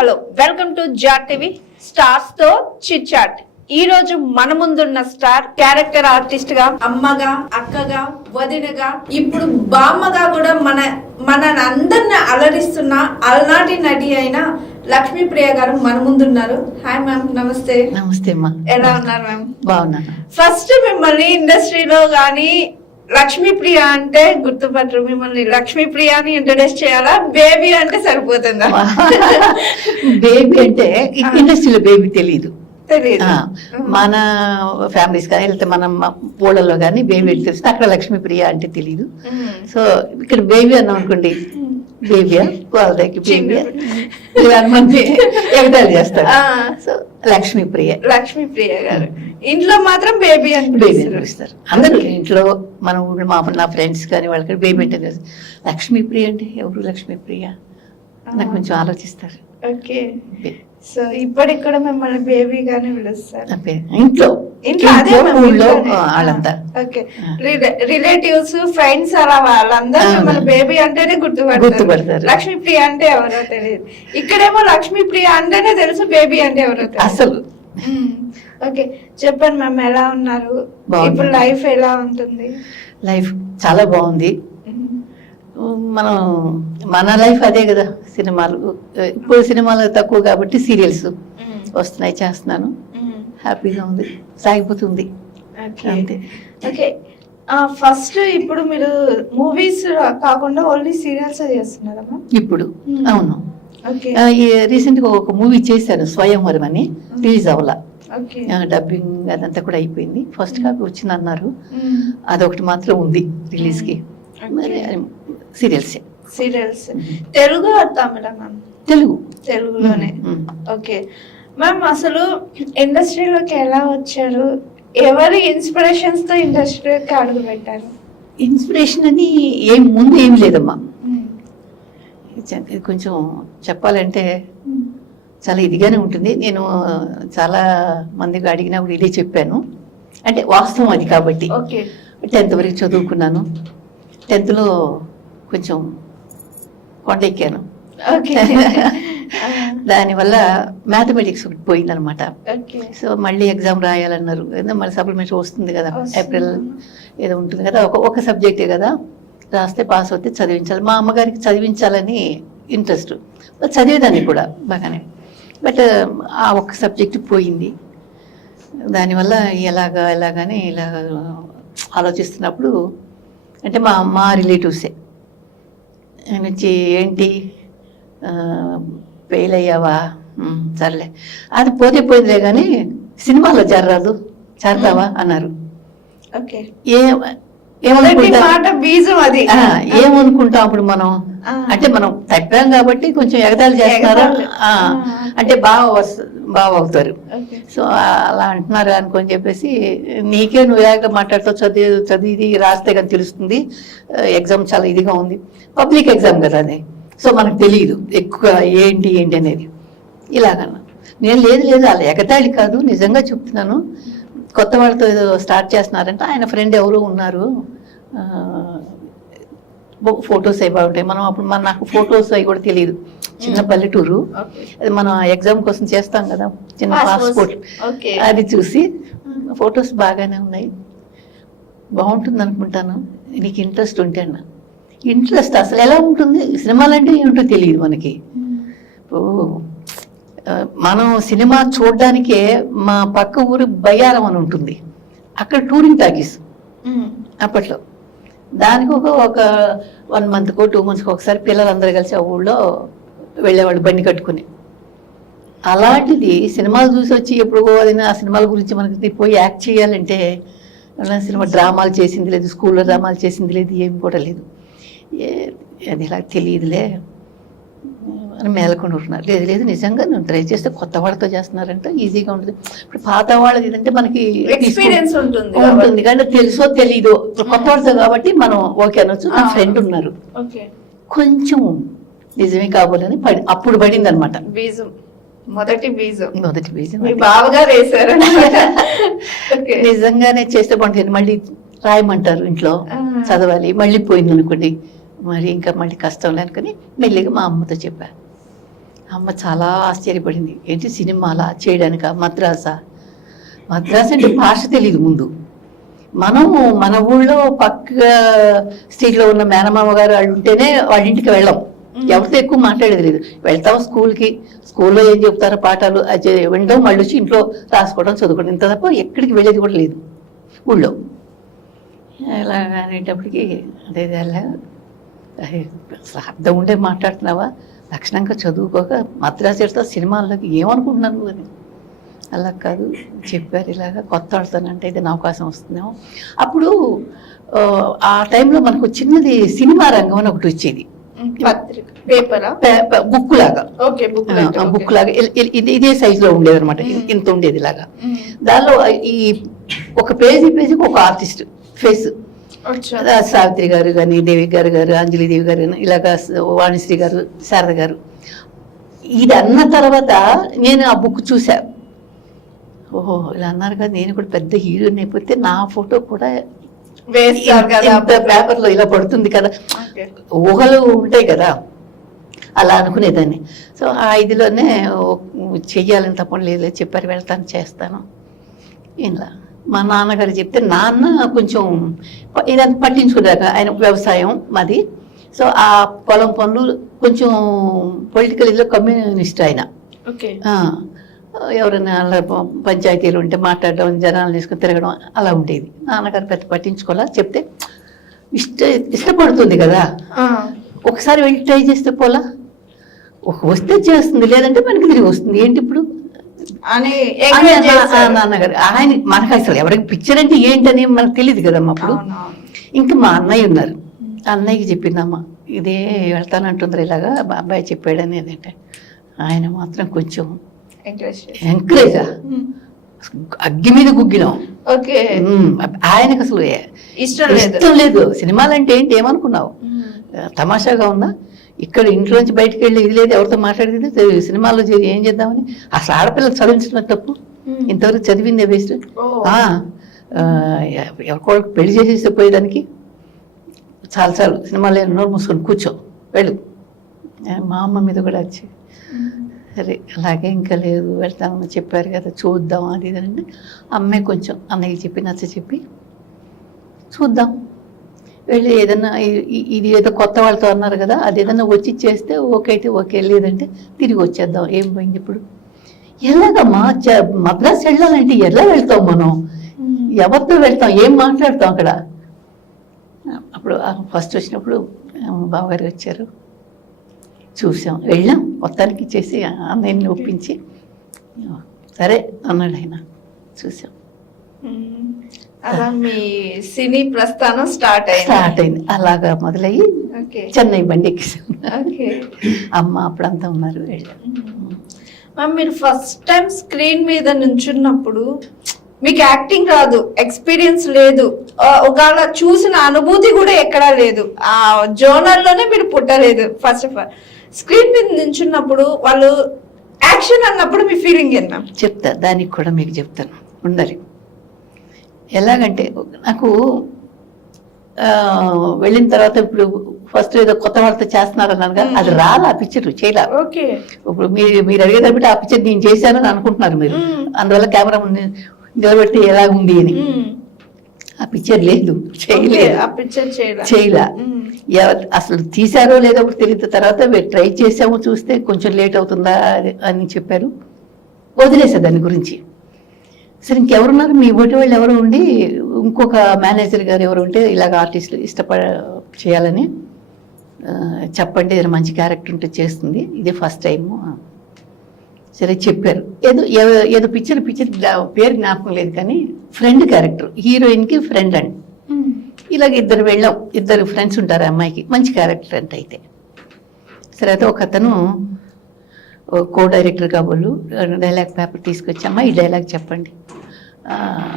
Hello welcome to జాట్ TV stars తో chit chat. ఈ రోజు మన ముందున్న స్టార్ క్యారెక్టర్ ఆర్టిస్ట్ గా, అమ్మగా, అక్కగా, వదినగా, ఇప్పుడు బామ్మగా కూడా మన అందరిని అలరిస్తున్న అలనాటి నటి అయిన లక్ష్మీప్రియ గారు మన ముందున్నారు. హాయ్ మ్యామ్, నమస్తే. నమస్తే అమ్మా. ఎలా ఉన్నారు మ్యామ్? బాగున్నాను. ఫస్ట్ మిమ్మల్ని ఇండస్ట్రీలో గానీ లక్ష్మీప్రియ అంటే గుర్తుపట్టరు. మిమ్మల్ని లక్ష్మీప్రియ అని ఇంట్రడ్యూస్ చేయాలా, బేబీ అంటే సరిపోతుందా? బేబీ అంటే ఇండస్ట్రీలో బేబీ తెలియదు. మన ఫ్యామిలీస్ కానీ వెళ్తే మనం ఊళ్ళలో కానీ బేబీ తెలిస్తే అక్కడ లక్ష్మీప్రియ అంటే తెలియదు. సో ఇక్కడ బేబీ అన్నాం అనుకోండి, బేబీయా వాళ్ళకి బేబీయా మంది ఎగతాళి చేస్తారు. సో లక్ష్మీప్రియ గారు ఇంట్లో మాత్రం బేబీ అని బేబీ అని పిలుస్తారు అందరూ. ఇంట్లో మన ఊళ్ళో నా ఫ్రెండ్స్ కానీ వాళ్ళకి బేబీ అంటే తెలుసు. లక్ష్మీప్రియ అంటే ఎవరు లక్ష్మీప్రియ నాకు కొంచెం ఆలోచిస్తారు. ఓకే, సో ఇప్పటికి కూడా మిమ్మల్ని బేబీ గానే పిలుస్తారు ఇంట్లో అదే వాళ్ళంతా. ఓకే, రిలేటివ్స్, ఫ్రెండ్స్ అలా వాళ్ళందరూ మిమ్మల్ని బేబీ అంటేనే గుర్తుపడతారు. లక్ష్మీప్రియ అంటే ఎవరో తెలియదు. ఇక్కడేమో లక్ష్మీప్రియ అంటేనే తెలుసు, బేబీ అంటే ఎవరో అసలు. ఓకే, చెప్పండి మ్యామ్, ఎలా ఉన్నారు? ఇప్పుడు లైఫ్ ఎలా ఉంటుంది? లైఫ్ చాలా బాగుంది. మనం మన లైఫ్ అదే కదా. సినిమాలు ఇప్పుడు సినిమాలు తక్కువ కాబట్టి సీరియల్స్ వస్తున్నాయి, చేస్తున్నాను. హ్యాపీగా ఉంది, సాగిపోతుంది. ఓకే, ఫస్ట్ ఇప్పుడు మీరు మూవీస్ కాకుండా ఓన్లీ సీరియల్స్ చేస్తున్నారా ఇప్పుడు? అవును. రీసెంట్ గా ఒక మూవీ చేశాను, స్వయంవరం అని. రిలీజ్ అవ్వాల, డబ్బింగ్ అదంతా కూడా అయిపోయింది. ఫస్ట్ కాపీ వచ్చింది అన్నారు. అదొకటి మాత్రం ఉంది రిలీజ్ కి. సీరియల్స్ తెలుగు తమిళ? తెలుగులోనే. ఓకే మ్యామ్, అసలు ఇండస్ట్రీలోకి ఎలా వచ్చారు? ఎవరి ఇన్స్పిరేషన్స్ తో ఇండస్ట్రీలోకి అడుగు పెట్టారు? ఇన్స్పిరేషన్ అని ముందు ఏం లేదమ్మా. కొంచెం చెప్పాలంటే చాలా ఇదిగానే ఉంటుంది. నేను చాలా మందికి అడిగినప్పుడు ఇదే చెప్పాను, అంటే వాస్తవం అది కాబట్టి. 10th వరకు చదువుకున్నాను. 10th కొంచెం కొండెక్కాను. దానివల్ల మ్యాథమెటిక్స్ ఒకటి పోయిందనమాట. సో మళ్ళీ ఎగ్జామ్ రాయాలన్నారు. మళ్ళీ సప్లిమెంటరీ వస్తుంది కదా, ఏప్రిల్ ఏదో ఉంటుంది కదా. ఒక సబ్జెక్టే కదా, రాస్తే పాస్ అవుతే చదివించాలి. మా అమ్మగారికి చదివించాలని ఇంట్రెస్ట్, చదివేదాన్ని కూడా బాగానే. బట్ ఆ ఒక్క సబ్జెక్ట్ పోయింది. దానివల్ల ఎలాగని ఇలాగ ఆలోచిస్తున్నప్పుడు, అంటే మా రిలేటివ్సే నుంచి, ఏంటి ఫెయిల్ అయ్యావా, సర్లే అది పోతే పోయిందిలే కానీ సినిమాలో చేరతావా అన్నారు. ఏమనుకుంటాం అప్పుడు మనం, అంటే మనం తప్పాం కాబట్టి కొంచెం ఎగతాళి చేస్తున్నారు, అంటే బాగా అవుతారు. సో అలా అంటున్నారు అనుకొని చెప్పేసి, నీకే నువ్వు ఎలాగ మాట్లాడుతావు, చదివి రాస్తే కానీ తెలుస్తుంది, ఎగ్జామ్ చాలా ఇదిగా ఉంది, పబ్లిక్ ఎగ్జామ్ కదా అది. సో మనకు తెలియదు ఎక్కువ ఏంటి అనేది. ఇలాగన్నా నేను లేదు అలా ఎగతాళి కాదు, నిజంగా చెప్తున్నాను. కొత్త వాళ్ళతో ఏదో స్టార్ట్ చేస్తున్నారంటే ఆయన ఫ్రెండ్ ఎవరు ఉన్నారు, ఫొటోస్ అవి బాగుంటాయి. మనం అప్పుడు నాకు ఫొటోస్ అవి కూడా తెలియదు, చిన్న పల్లెటూరు. అది మనం ఎగ్జామ్ కోసం చేస్తాం కదా, చిన్న పాస్పోర్ట్, అది చూసి ఫొటోస్ బాగానే ఉన్నాయి, బాగుంటుంది అనుకుంటాను, నీకు ఇంట్రెస్ట్ ఉంటే అన్న. ఇంట్రెస్ట్ అసలు ఎలా ఉంటుంది, సినిమాలంటే ఏమిటో తెలియదు మనకి. మనం సినిమా చూడడానికే మా పక్క ఊరు బయ్యారం అని ఉంటుంది, అక్కడ టూరింగ్ టాకీస్ అప్పట్లో. దానికి ఒక 1 monthకో 2 monthsకో ఒకసారి పిల్లలందరూ కలిసి ఆ ఊళ్ళో వెళ్ళేవాళ్ళు బండి కట్టుకుని. అలాంటిది సినిమాలు చూసి వచ్చి ఎప్పుడు ఆ సినిమాల గురించి మనకి పోయి యాక్ట్ చేయాలంటే, సినిమా డ్రామాలు చేసింది లేదు, స్కూల్లో డ్రామాలు చేసింది లేదు, ఏమి కూడా లేదు. అది ఇలా తెలియదులే అని మేలకొని ఉంటున్నారు. లేదు నిజంగా నేను ట్రై చేస్తే కొత్త వాళ్ళతో చేస్తున్నారంటే ఈజీగా ఉంటుంది. ఇప్పుడు పాత వాళ్ళది ఏంటంటే మనకి ఎక్స్పీరియన్స్ ఉంటుంది కానీ తెలుసో తెలీదో, కొత్త వాళ్ళతో కాబట్టి మనం ఓకే అనొచ్చు. నా ఫ్రెండ్ ఉన్నారు, కొంచెం నిజమే కాబోలని అప్పుడు పడింది అనమాట మొదటి బీజం నిజంగానే చేస్తే బాగుంటుంది. మళ్ళీ రాయమంటారు ఇంట్లో, చదవాలి, మళ్ళీ పోయింది అనుకోండి, మరి ఇంకా మళ్ళీ కష్టం అనుకుని మెల్లిగా మా అమ్మతో చెప్పాను. అమ్మ చాలా ఆశ్చర్యపడింది. ఏంటి సినిమాలా చేయడానిక? మద్రాసా అంటే భాష తెలియదు ముందు. మనము మన ఊళ్ళో పక్క స్ట్రీట్లో ఉన్న మేనమామ గారు వాళ్ళు ఉంటేనే వాళ్ళ ఇంటికి వెళ్ళాం. ఎవరితో ఎక్కువ మాట్లాడేది లేదు. వెళ్తాం స్కూల్లో ఏం చెప్తారో పాఠాలు అది వినడం, మళ్ళీ వచ్చి ఇంట్లో రాసుకోవడం, చదువుకోవడం, ఇంత తప్ప ఎక్కడికి వెళ్ళేది కూడా లేదు ఊళ్ళో. ఇలా అనేటప్పటికి అదే అసలు అర్థం ఉండే మాట్లాడుతున్నావా, లక్షణంగా చదువుకోక మద్రాసు వెళ్తా సినిమాల్లోకి ఏమనుకుంటున్నాను అని. అలా కాదు చెప్పారు, ఇలాగా కొత్త ఆడుతానంటే ఏదైనా అవకాశం వస్తుందేమో. అప్పుడు ఆ టైంలో మనకు చిన్నది సినిమా రంగం అని ఒకటి వచ్చేది, బుక్ లాగా. బుక్ లాగా ఇదే సైజులో ఉండేది అనమాట, ఇంత ఉండేది ఇలాగా. దానిలో ఈ ఒక పేజీకి ఒక ఆర్టిస్ట్ ఫేస్, సావిత్రి గారు కానీ, దేవి గారు అంజలి దేవి గారు, ఇలాగా వాణిశ్రీ గారు, శారద గారు. ఇది అన్న తర్వాత నేను ఆ బుక్ చూసా. ఓహో ఇలా అన్నారు కదా, నేను కూడా పెద్ద హీరోయిన్ అయిపోతే నా ఫోటో కూడా పేపర్లో ఇలా పడుతుంది కదా, ఊహలు ఉంటాయి కదా, అలా అనుకునేదాన్ని. సో ఆ ఇదిలోనే చెయ్యాలని తప్పని లేదు, చెప్పారు వెళ్తాను చేస్తాను. ఇలా మా నాన్నగారు చెప్తే నాన్న కొంచెం ఇదంతా పట్టించుకున్నాక, ఆయన వ్యవసాయం మాది. సో ఆ పొలం పనులు కొంచెం పొలిటికల్ ఇదిలో కమ్యూనిస్ట్ ఆయన. ఎవరైనా అలా పంచాయతీలు ఉంటే మాట్లాడడం, జనాలు తీసుకుని తిరగడం అలా ఉండేది. నాన్నగారు పెద్ద పట్టించుకోవాలా, చెప్తే ఇష్టపడుతుంది కదా, ఒకసారి వెళ్ళి ట్రై చేస్తే పోలా, వస్తే చేస్తుంది, లేదంటే మనకి తిరిగి వస్తుంది. ఏంటి ఇప్పుడు నాన్నగారు ఆయన మనకు అసలు ఎవరికి పిక్చర్ అంటే ఏంటని మనకు తెలియదు కదమ్మా అప్పుడు. ఇంకా మా అన్నయ్య ఉన్నారు, అన్నయ్యకి చెప్పిందమ్మా ఇదే వెళ్తానంటుండ్రు ఇలాగా అబ్బాయి చెప్పాడని. ఏదంటే ఆయన మాత్రం కొంచెం ఎంకరేజా, అగ్గి మీద గుగ్గినాం. ఆయనకు అసలు ఇష్టం లేదు. సినిమాలంటే ఏంటి ఏమనుకున్నావు, తమాషాగా ఉందా, ఇక్కడ ఇంట్లోంచి బయటకు వెళ్ళి ఇది లేదు, ఎవరితో మాట్లాడేది, సినిమాల్లో చేరి ఏం చేద్దామని. అసలు ఆడపిల్లలు చదివించడం తప్పు, ఇంతవరకు చదివిందే వేస్ట్. ఎవరికోళ్ళకి పెళ్లి చేసేస్తే పోయేదానికి చాలు సినిమాలో నోరు మూసుకొని కూర్చో వెళ్ళు. మా అమ్మ మీద కూడా వచ్చి సరే అలాగే ఇంకా లేదు వెళ్తామని చెప్పారు కదా చూద్దాం అది ఇది అంటే, అమ్మాయి కొంచెం అన్నయ్య చెప్పి నచ్చ చెప్పి చూద్దాం వెళ్ళి ఏదన్నా ఇది ఏదో కొత్త వాళ్ళతో అన్నారు కదా, అది ఏదన్నా వచ్చి చేస్తే ఓకే అయితే ఓకే, లేదంటే తిరిగి వచ్చేద్దాం. ఏం పోయింది ఇప్పుడు, ఎలాగమ్మా మద్రాసు వెళ్ళాలంటే ఎలా వెళ్తాం మనం, ఎవరితో వెళ్తాం, ఏం మాట్లాడతాం అక్కడ. అప్పుడు ఫస్ట్ వచ్చినప్పుడు బావగారు వచ్చారు, చూసాం, వెళ్ళాం, మొత్తానికి చేసి అన్నయ్యని ఒప్పించి సరే అన్నాడు ఆయన. చూసాం, అలా మీ సినీ ప్రస్థానం స్టార్ట్ అయింది. అలాగా మొదలయ్యి చెన్నై బండి ఎక్కిసాం. అమ్మ అప్పుడంతా ఉన్నారు. మీరు ఫస్ట్ టైం స్క్రీన్ మీద నుంచున్నప్పుడు మీకు యాక్టింగ్ రాదు, ఎక్స్పీరియన్స్ లేదు, ఒకవేళ చూసిన అనుభూతి కూడా ఎక్కడా లేదు, ఆ జోనర్లోనే మీరు పుట్టలేదు. ఫస్ట్ ఆఫ్ ఆల్ స్క్రీన్ మీద నించున్నప్పుడు వాళ్ళు యాక్షన్ అన్నప్పుడు మీ ఫీలింగ్ ఏంటి మ్యామ్? చెప్తా, దానికి కూడా మీకు చెప్తాను ఉండాలి. ఎలాగంటే నాకు వెళ్ళిన తర్వాత ఇప్పుడు ఫస్ట్ ఏదో కొత్త వాళ్ళతో చేస్తున్నారు అన్నాను కదా, అది రాలా, ఆ పిక్చర్ చేయలే. ఇప్పుడు మీరు అడిగేటప్పుడు ఆ పిక్చర్ నేను చేశానని అనుకుంటున్నారు మీరు, అందువల్ల కెమెరా నిలబెట్టి ఎలా ఉంది అని. ఆ పిక్చర్ లేదు, చేయలే. అసలు తీసారో లేదో కూడా తెలియదు. తర్వాత ట్రై చేసాము, చూస్తే కొంచెం లేట్ అవుతుందా అని చెప్పారు, వదిలేసా దాని గురించి. సరే ఇంకెవరున్నారు మీ ఓటి వాళ్ళు ఎవరు ఉండి, ఇంకొక మేనేజర్ గారు ఎవరు ఉంటే ఇలాగ ఆర్టిస్టులు చేయాలని చెప్పండి, ఏదైనా మంచి క్యారెక్టర్ ఉంటే చేస్తుంది, ఇదే ఫస్ట్ టైము. సరే చెప్పారు, ఏదో పిక్చర్ పేరు జ్ఞాపకం లేదు కానీ ఫ్రెండ్ క్యారెక్టర్, హీరోయిన్కి ఫ్రెండ్ అండి. ఇలాగ ఇద్దరు వెళ్ళాం, ఇద్దరు ఫ్రెండ్స్ ఉంటారు అమ్మాయికి, మంచి క్యారెక్టర్ అంటే. అయితే సరే అయితే ఒక అతను కో డైరెక్టర్ కాబోలు డైలాగ్ పేపర్ తీసుకొచ్చి, అమ్మ ఈ డైలాగ్ చెప్పండి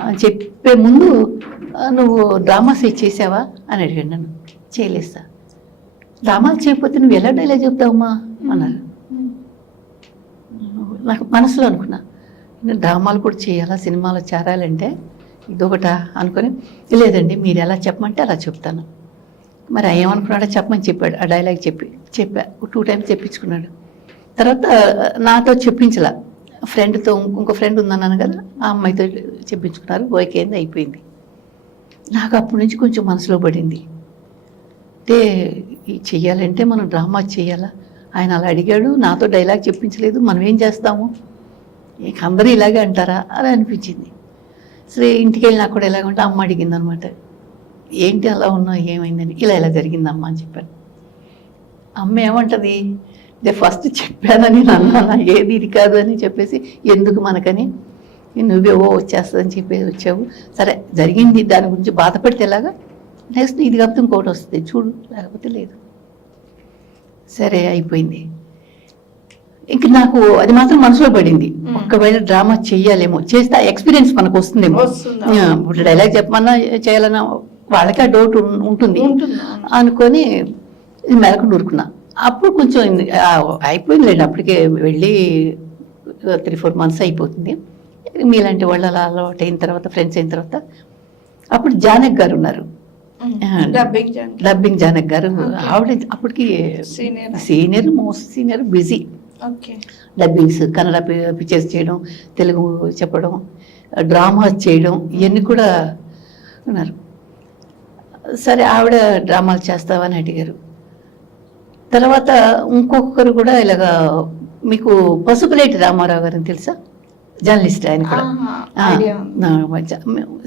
అని చెప్పే ముందు, నువ్వు డ్రామాస్ చేసావా అని అడిగాడు నన్ను. చేయలేదు సార్. డ్రామాలు చేయకపోతే నువ్వు ఎలా డైలాగ్ చెప్తావమ్మా అన్నారు. నాకు మనసులో అనుకున్నా, నేను డ్రామాలు కూడా చేయాలా, సినిమాలో చేరాలంటే ఇదొకట అనుకొని, లేదండి మీరు ఎలా చెప్పమంటే అలా చెప్తాను. మరి ఏమనుకున్నాడో చెప్పమని చెప్పాడు. ఆ డైలాగ్ చెప్పా 2 టైమ్స్ చెప్పించుకున్నాడు. తర్వాత నాతో చెప్పించలా, ఫ్రెండ్తో, ఇంకో ఫ్రెండ్ ఉందన్నాను కదా, ఆ అమ్మాయితో చెప్పించుకున్నారు. ఓకే అయింది, అయిపోయింది. నాకు అప్పటి నుంచి కొంచెం మనసులో పడింది, అంటే చెయ్యాలంటే మనం డ్రామా చేయాలా, ఆయన అలా అడిగాడు, నాతో డైలాగ్ చెప్పించలేదు, మనం ఏం చేస్తాము, ఇక అందరూ ఇలాగే అంటారా అని అనిపించింది. సరే ఇంటికి వెళ్ళినా కూడా ఎలాగంటే అమ్మ అడిగింది అనమాట, ఏంటి అలా ఉన్నావు, ఏమైందని. ఇలా జరిగిందమ్మా అని చెప్పాను. అమ్మ ఏమంటది, ఫస్ట్ చెప్పానని నన్ను ఏది ఇది కాదు అని చెప్పేసి, ఎందుకు మనకని, నువ్వేవో వచ్చేస్తుందని చెప్పేసి వచ్చావు, సరే జరిగింది, దాని గురించి బాధపడితే ఎలాగా, నెక్స్ట్ ఇది కాకపోతే ఇంకోటి వస్తుంది చూడు, లేకపోతే లేదు. సరే అయిపోయింది. ఇంక నాకు అది మాత్రం మనసులో పడింది, ఒకవేళ డ్రామా చెయ్యాలేమో, చేస్తే ఎక్స్పీరియన్స్ మనకు వస్తుందేమో. ఇప్పుడు డైలాగ్ చెప్పమన్నా చేయాలన్నా వాళ్ళకి ఆ డౌట్ ఉంటుంది అనుకొని మెలకు నూరుకున్నా. అప్పుడు కొంచెం అయిపోయిందిలేండి, అప్పటికే వెళ్ళి 3-4 months అయిపోతుంది. మీలాంటి వాళ్ళు అలా అలవాటు అయిన తర్వాత, ఫ్రెండ్స్ అయిన తర్వాత, అప్పుడు జానక్ గారు ఉన్నారు, డబ్బింగ్ జానక్ గారు. ఆవిడ అప్పటికి senior, most senior, busy. Dubbings, Kannada pictures చేయడం, తెలుగు చెప్పడం, డ్రామాస్ చేయడం, ఇవన్నీ కూడా ఉన్నారు. సరే ఆవిడ డ్రామాలు చేస్తావని అడిగారు. తర్వాత ఇంకొకరు కూడా ఇలాగా, మీకు పసుపులేటి రామారావు గారు తెలుసా, జర్నలిస్ట్, ఆయన కూడా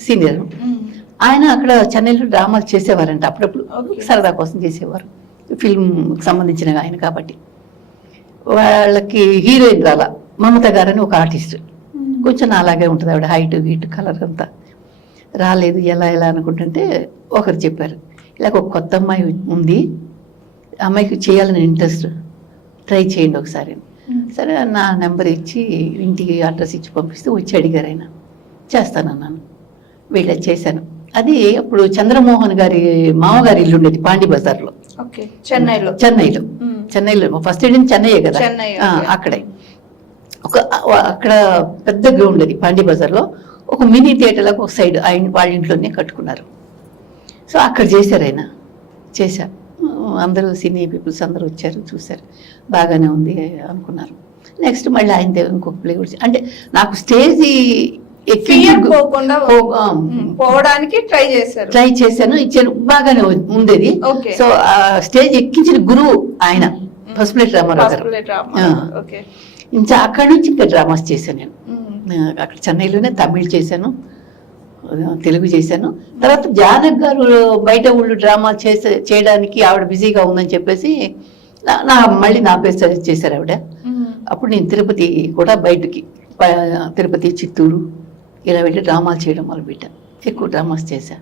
సీనియర్. ఆయన అక్కడ చెన్నైలో డ్రామాలు చేసేవారంట, అప్పుడప్పుడు సరదా కోసం చేసేవారు, ఫిల్మ్ సంబంధించిన ఆయన కాబట్టి. వాళ్ళకి హీరోయిన్ రాలా, మమత గారని ఒక ఆర్టిస్ట్, కొంచెం అలాగే ఉంటుంది ఆవిడ, హైట్ గీట్ కలర్ అంతా. రాలేదు, ఎలా అనుకుంటుంటే ఒకరు చెప్పారు, ఇలాగ ఒక కొత్త అమ్మాయి ఉంది, అమ్మాయికి చేయాలని ఇంట్రెస్ట్, ట్రై చేయండి ఒకసారి. సరే నా నెంబర్ ఇచ్చి, ఇంటికి అడ్రస్ ఇచ్చి పంపిస్తే వచ్చి అడిగారు, ఆయన చేస్తానన్నాను, వెళ్ళి చేశాను. అది అప్పుడు చంద్రమోహన్ గారి మామగారి ఇల్లు ఉండేది పాండి బజార్లో, చెన్నైలో ఫస్ట్ ఏడింది చెన్నయ్యే కదా, అక్కడే అక్కడ పెద్ద గ్రౌండ్ అది పాండి బజార్లో, ఒక మినీ థియేటర్లకు ఒక సైడ్ ఆయన వాళ్ళ ఇంట్లోనే కట్టుకున్నారు. సో అక్కడ చేశారు, ఆయన చేశారు. అందరూ సీనియర్ పీపుల్స్ అందరూ వచ్చారు, చూశారు, బాగానే ఉంది అనుకున్నారు. నెక్స్ట్ మళ్ళీ ఆయన ఇంకొక ప్లే కూడా, అంటే నాకు స్టేజ్ పోవడానికి ట్రై చేశాను, ఇచ్చాను, బాగానే ఉండేది. సో స్టేజ్ ఎక్కించిన గురువు ఆయన, పసుపులేటి రామారావు గారు. ఇంకా అక్కడి నుంచి ఇంకా డ్రామాస్ చేశాను నేను. అక్కడ చెన్నైలోనే తమిళ్ చేశాను, తెలుగు చేశాను. తర్వాత జానక్ గారు బయట ఊళ్ళు డ్రామా చేయడానికి ఆవిడ బిజీగా ఉందని చెప్పేసి మళ్ళీ నా పేరు సజెస్ట్ చేశారు ఆవిడ. అప్పుడు నేను తిరుపతి కూడా బయటకి, తిరుపతి, చిత్తూరు ఇలా వెళ్ళి డ్రామాలు చేయడం మొదలుపెట్టా, ఎక్కువ డ్రామాస్ చేశా,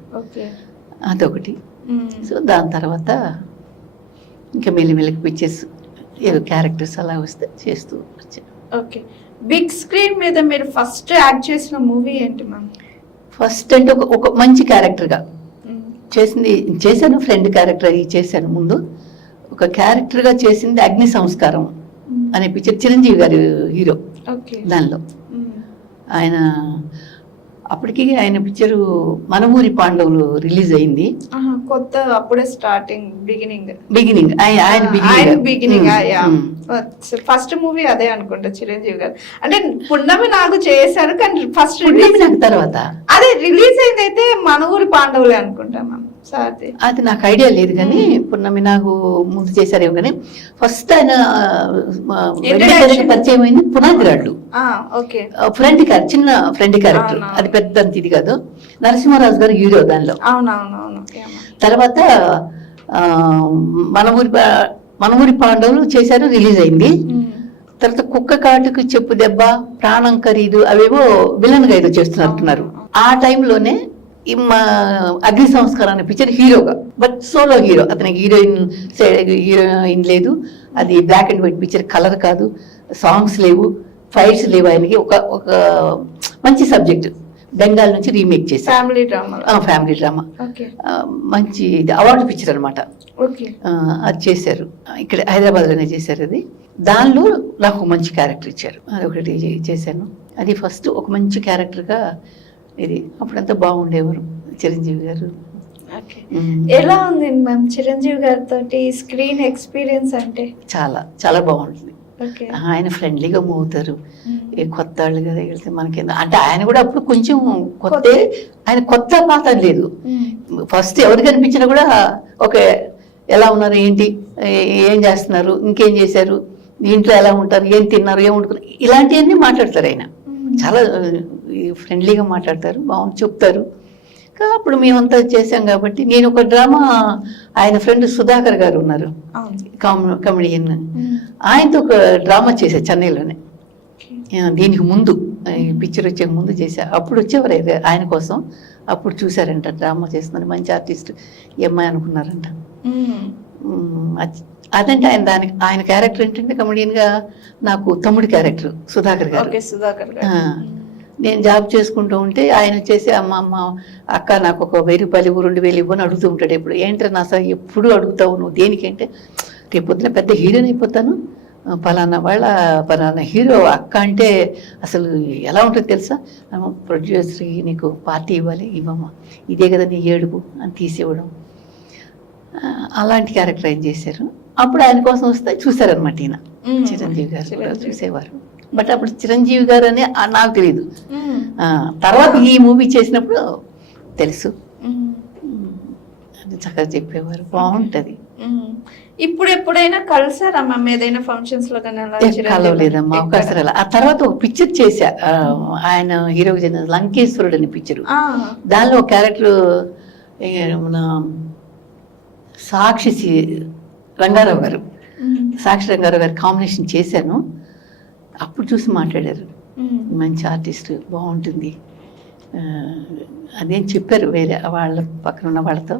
అదొకటి. సో దాని తర్వాత ఇంకా మెల్లిమెల్లికి పిక్చర్స్, ఏదో క్యారెక్టర్స్ అలా వస్తే చేస్తూ వచ్చా. ఓకే, బిగ్ స్క్రీన్ మీద మీరు ఫస్ట్ యాక్ట్ చేసిన మూవీ ఏంటి మ్యామ్? ఫస్ట్ అంటే ఒక మంచి క్యారెక్టర్గా చేశాను, ఫ్రెండ్ క్యారెక్టర్ అది చేశాను. ముందు ఒక క్యారెక్టర్గా చేసింది అగ్ని సంస్కారం అనే పిక్చర్, చిరంజీవి గారి హీరో. దానిలో ఆయన అప్పటికి ఆయన పిక్చరు మనమూరి పాండవులు రిలీజ్ అయింది, కొత్త, అప్పుడే స్టార్టింగ్, బిగినింగ్ ఆయన బిగినింగ్. ఫస్ట్ మూవీ అదే అనుకుంటా చిరంజీవి గారు. అంటే పున్నమి నాకు చేశారు, కానీ ఫస్ట్ రిలీజ్ తర్వాత అదే రిలీజ్ అయింది అయితే మన ఊరి పాండవులే అనుకుంటా మ్యామ్. అది నాకు ఐడియా లేదు, కానీ పున్నమి నాకు ముందు చేశారేమో. కానీ ఫస్ట్ ఆయన పరిచయం అయింది పునాది రాళ్ళు, ఫ్రెండ్ క్యారెక్టర్, చిన్న ఫ్రెండ్ క్యారెక్టర్, అది పెద్ద అంత ఇది కాదు. నరసింహరాజు గారు హీరో దానిలో. తర్వాత మనమూరి పాండవులు చేశారు, రిలీజ్ అయింది. తర్వాత కుక్క కాటుకు చెప్పు దెబ్బ, ప్రాణం ఖరీదు, అవేవో విలన్ గా ఏదో చేస్తున్నట్టున్నారు. ఆ టైంలోనే అగ్ని సంస్కారం అనే పిక్చర్ హీరోగా, బట్ సోలో హీరో, అతనికి హీరోయిన్ లేదు, అది black and white picture, colour కాదు, సాంగ్స్ లేవు, ఫైట్స్ లేవు. ఆయనకి ఒక మంచి సబ్జెక్ట్, బెంగాల్ నుంచి రీమేక్ చేశారు, ఫ్యామిలీ డ్రామా, మంచి అవార్డు పిక్చర్ అనమాట. అది చేశారు, ఇక్కడ హైదరాబాద్ లోనే చేశారు. అది దానిలో నాకు మంచి క్యారెక్టర్ ఇచ్చారు, అది ఒకటి చేశాను. అది ఫస్ట్ ఒక మంచి క్యారెక్టర్గా ఇది. అప్పుడంతా బాగుండేవారు చిరంజీవి గారు. ఎలా ఉంది మ్యామ్ చిరంజీవి గారితో స్క్రీన్ ఎక్స్పీరియన్స్? అంటే చాలా చాలా బాగుంటుంది. ఓకే. ఆయన ఫ్రెండ్లీగా మూవ్ అవుతారు. ఏ కొత్త వాళ్ళు కదా వెళ్తే మనకి అంటే ఆయన కూడా అప్పుడు కొంచెం కొత్త, ఆయన కొత్త పాత లేదు. ఫస్ట్ ఎవరు కనిపించినా కూడా ఓకే ఎలా ఉన్నారు, ఏంటి, ఏం చేస్తున్నారు, ఇంకేం చేశారు, ఇంట్లో ఎలా ఉంటారు, ఏం తిన్నారు, ఏం వండుకున్నారు, ఇలాంటివన్నీ మాట్లాడతారు. ఆయన చాలా ఫ్రెండ్లీగా మాట్లాడతారు, బాగుంది చెప్తారు. అప్పుడు మేమంతా చేసాం కాబట్టి నేను ఒక డ్రామా, ఆయన ఫ్రెండ్ సుధాకర్ గారు ఉన్నారు కామెడియన్, ఆయనతో ఒక డ్రామా చేశా చెన్నైలోనే. దీనికి ముందు ఈ పిక్చర్ వచ్చే ముందు చేశా. అప్పుడు వచ్చేవారు ఆయన కోసం. అప్పుడు చూసారంట డ్రామా చేస్తున్నారు, మంచి ఆర్టిస్ట్ ఈ అమ్మాయి అనుకున్నారంట. అదంటే ఆయన క్యారెక్టర్ ఏంటంటే కమెడియన్గా నాకు తమ్ముడి క్యారెక్టర్ సుధాకర్ గారు. నేను జాబ్ చేసుకుంటూ ఉంటే ఆయన వచ్చేసి అమ్మ అక్క నాకు ఒక 1000 రూపాయలు 2000 ఇవ్వని అడుగుతూ ఉంటాడు. ఎప్పుడు ఏంటంటే నా సార్ ఎప్పుడు అడుగుతావు నువ్వు దేనికంటే, రేపు పొద్దున పెద్ద హీరోని అయిపోతాను, పలానా హీరో అక్క అంటే అసలు ఎలా ఉంటుందో తెలుసా, ప్రొడ్యూసర్కి నీకు పార్టీ ఇవ్వాలి, ఇవ్వమ్మా ఇదే కదా నీ ఏడుపు అని తీసివ్వడం. అలాంటి క్యారెక్టర్ ఆయన చేశారు. అప్పుడు ఆయన కోసం వస్తే చూసారనమాట ఈయన చిరంజీవి గారు చూసేవారు. బట్ అప్పుడు చిరంజీవి గారు అని నాకు తెలియదు. తర్వాత ఈ మూవీ చేసినప్పుడు తెలుసు, అది చక్కగా చెప్పేవారు, బాగుంటది. ఇప్పుడు ఎప్పుడైనా కలిసారా మ్యామ్ ఏదైనా ఫంక్షన్స్ లో? కలవలేదమ్మా, అవకాశం రాలే. ఆ తర్వాత ఒక పిక్చర్ చేశా, ఆయన హీరోకి చెందిన లంకేశ్వరుడు అనే పిక్చర్. దానిలో ఒక క్యారెక్టర్ మన సాక్షి రంగారావు గారు, సాక్షి రంగారావు గారు కాంబినేషన్ చేశాను. అప్పుడు చూసి మాట్లాడారు, మంచి ఆర్టిస్ట్, బాగుంటుంది అదేం చెప్పారు వేరే వాళ్ళ పక్కన ఉన్న వాళ్ళతో.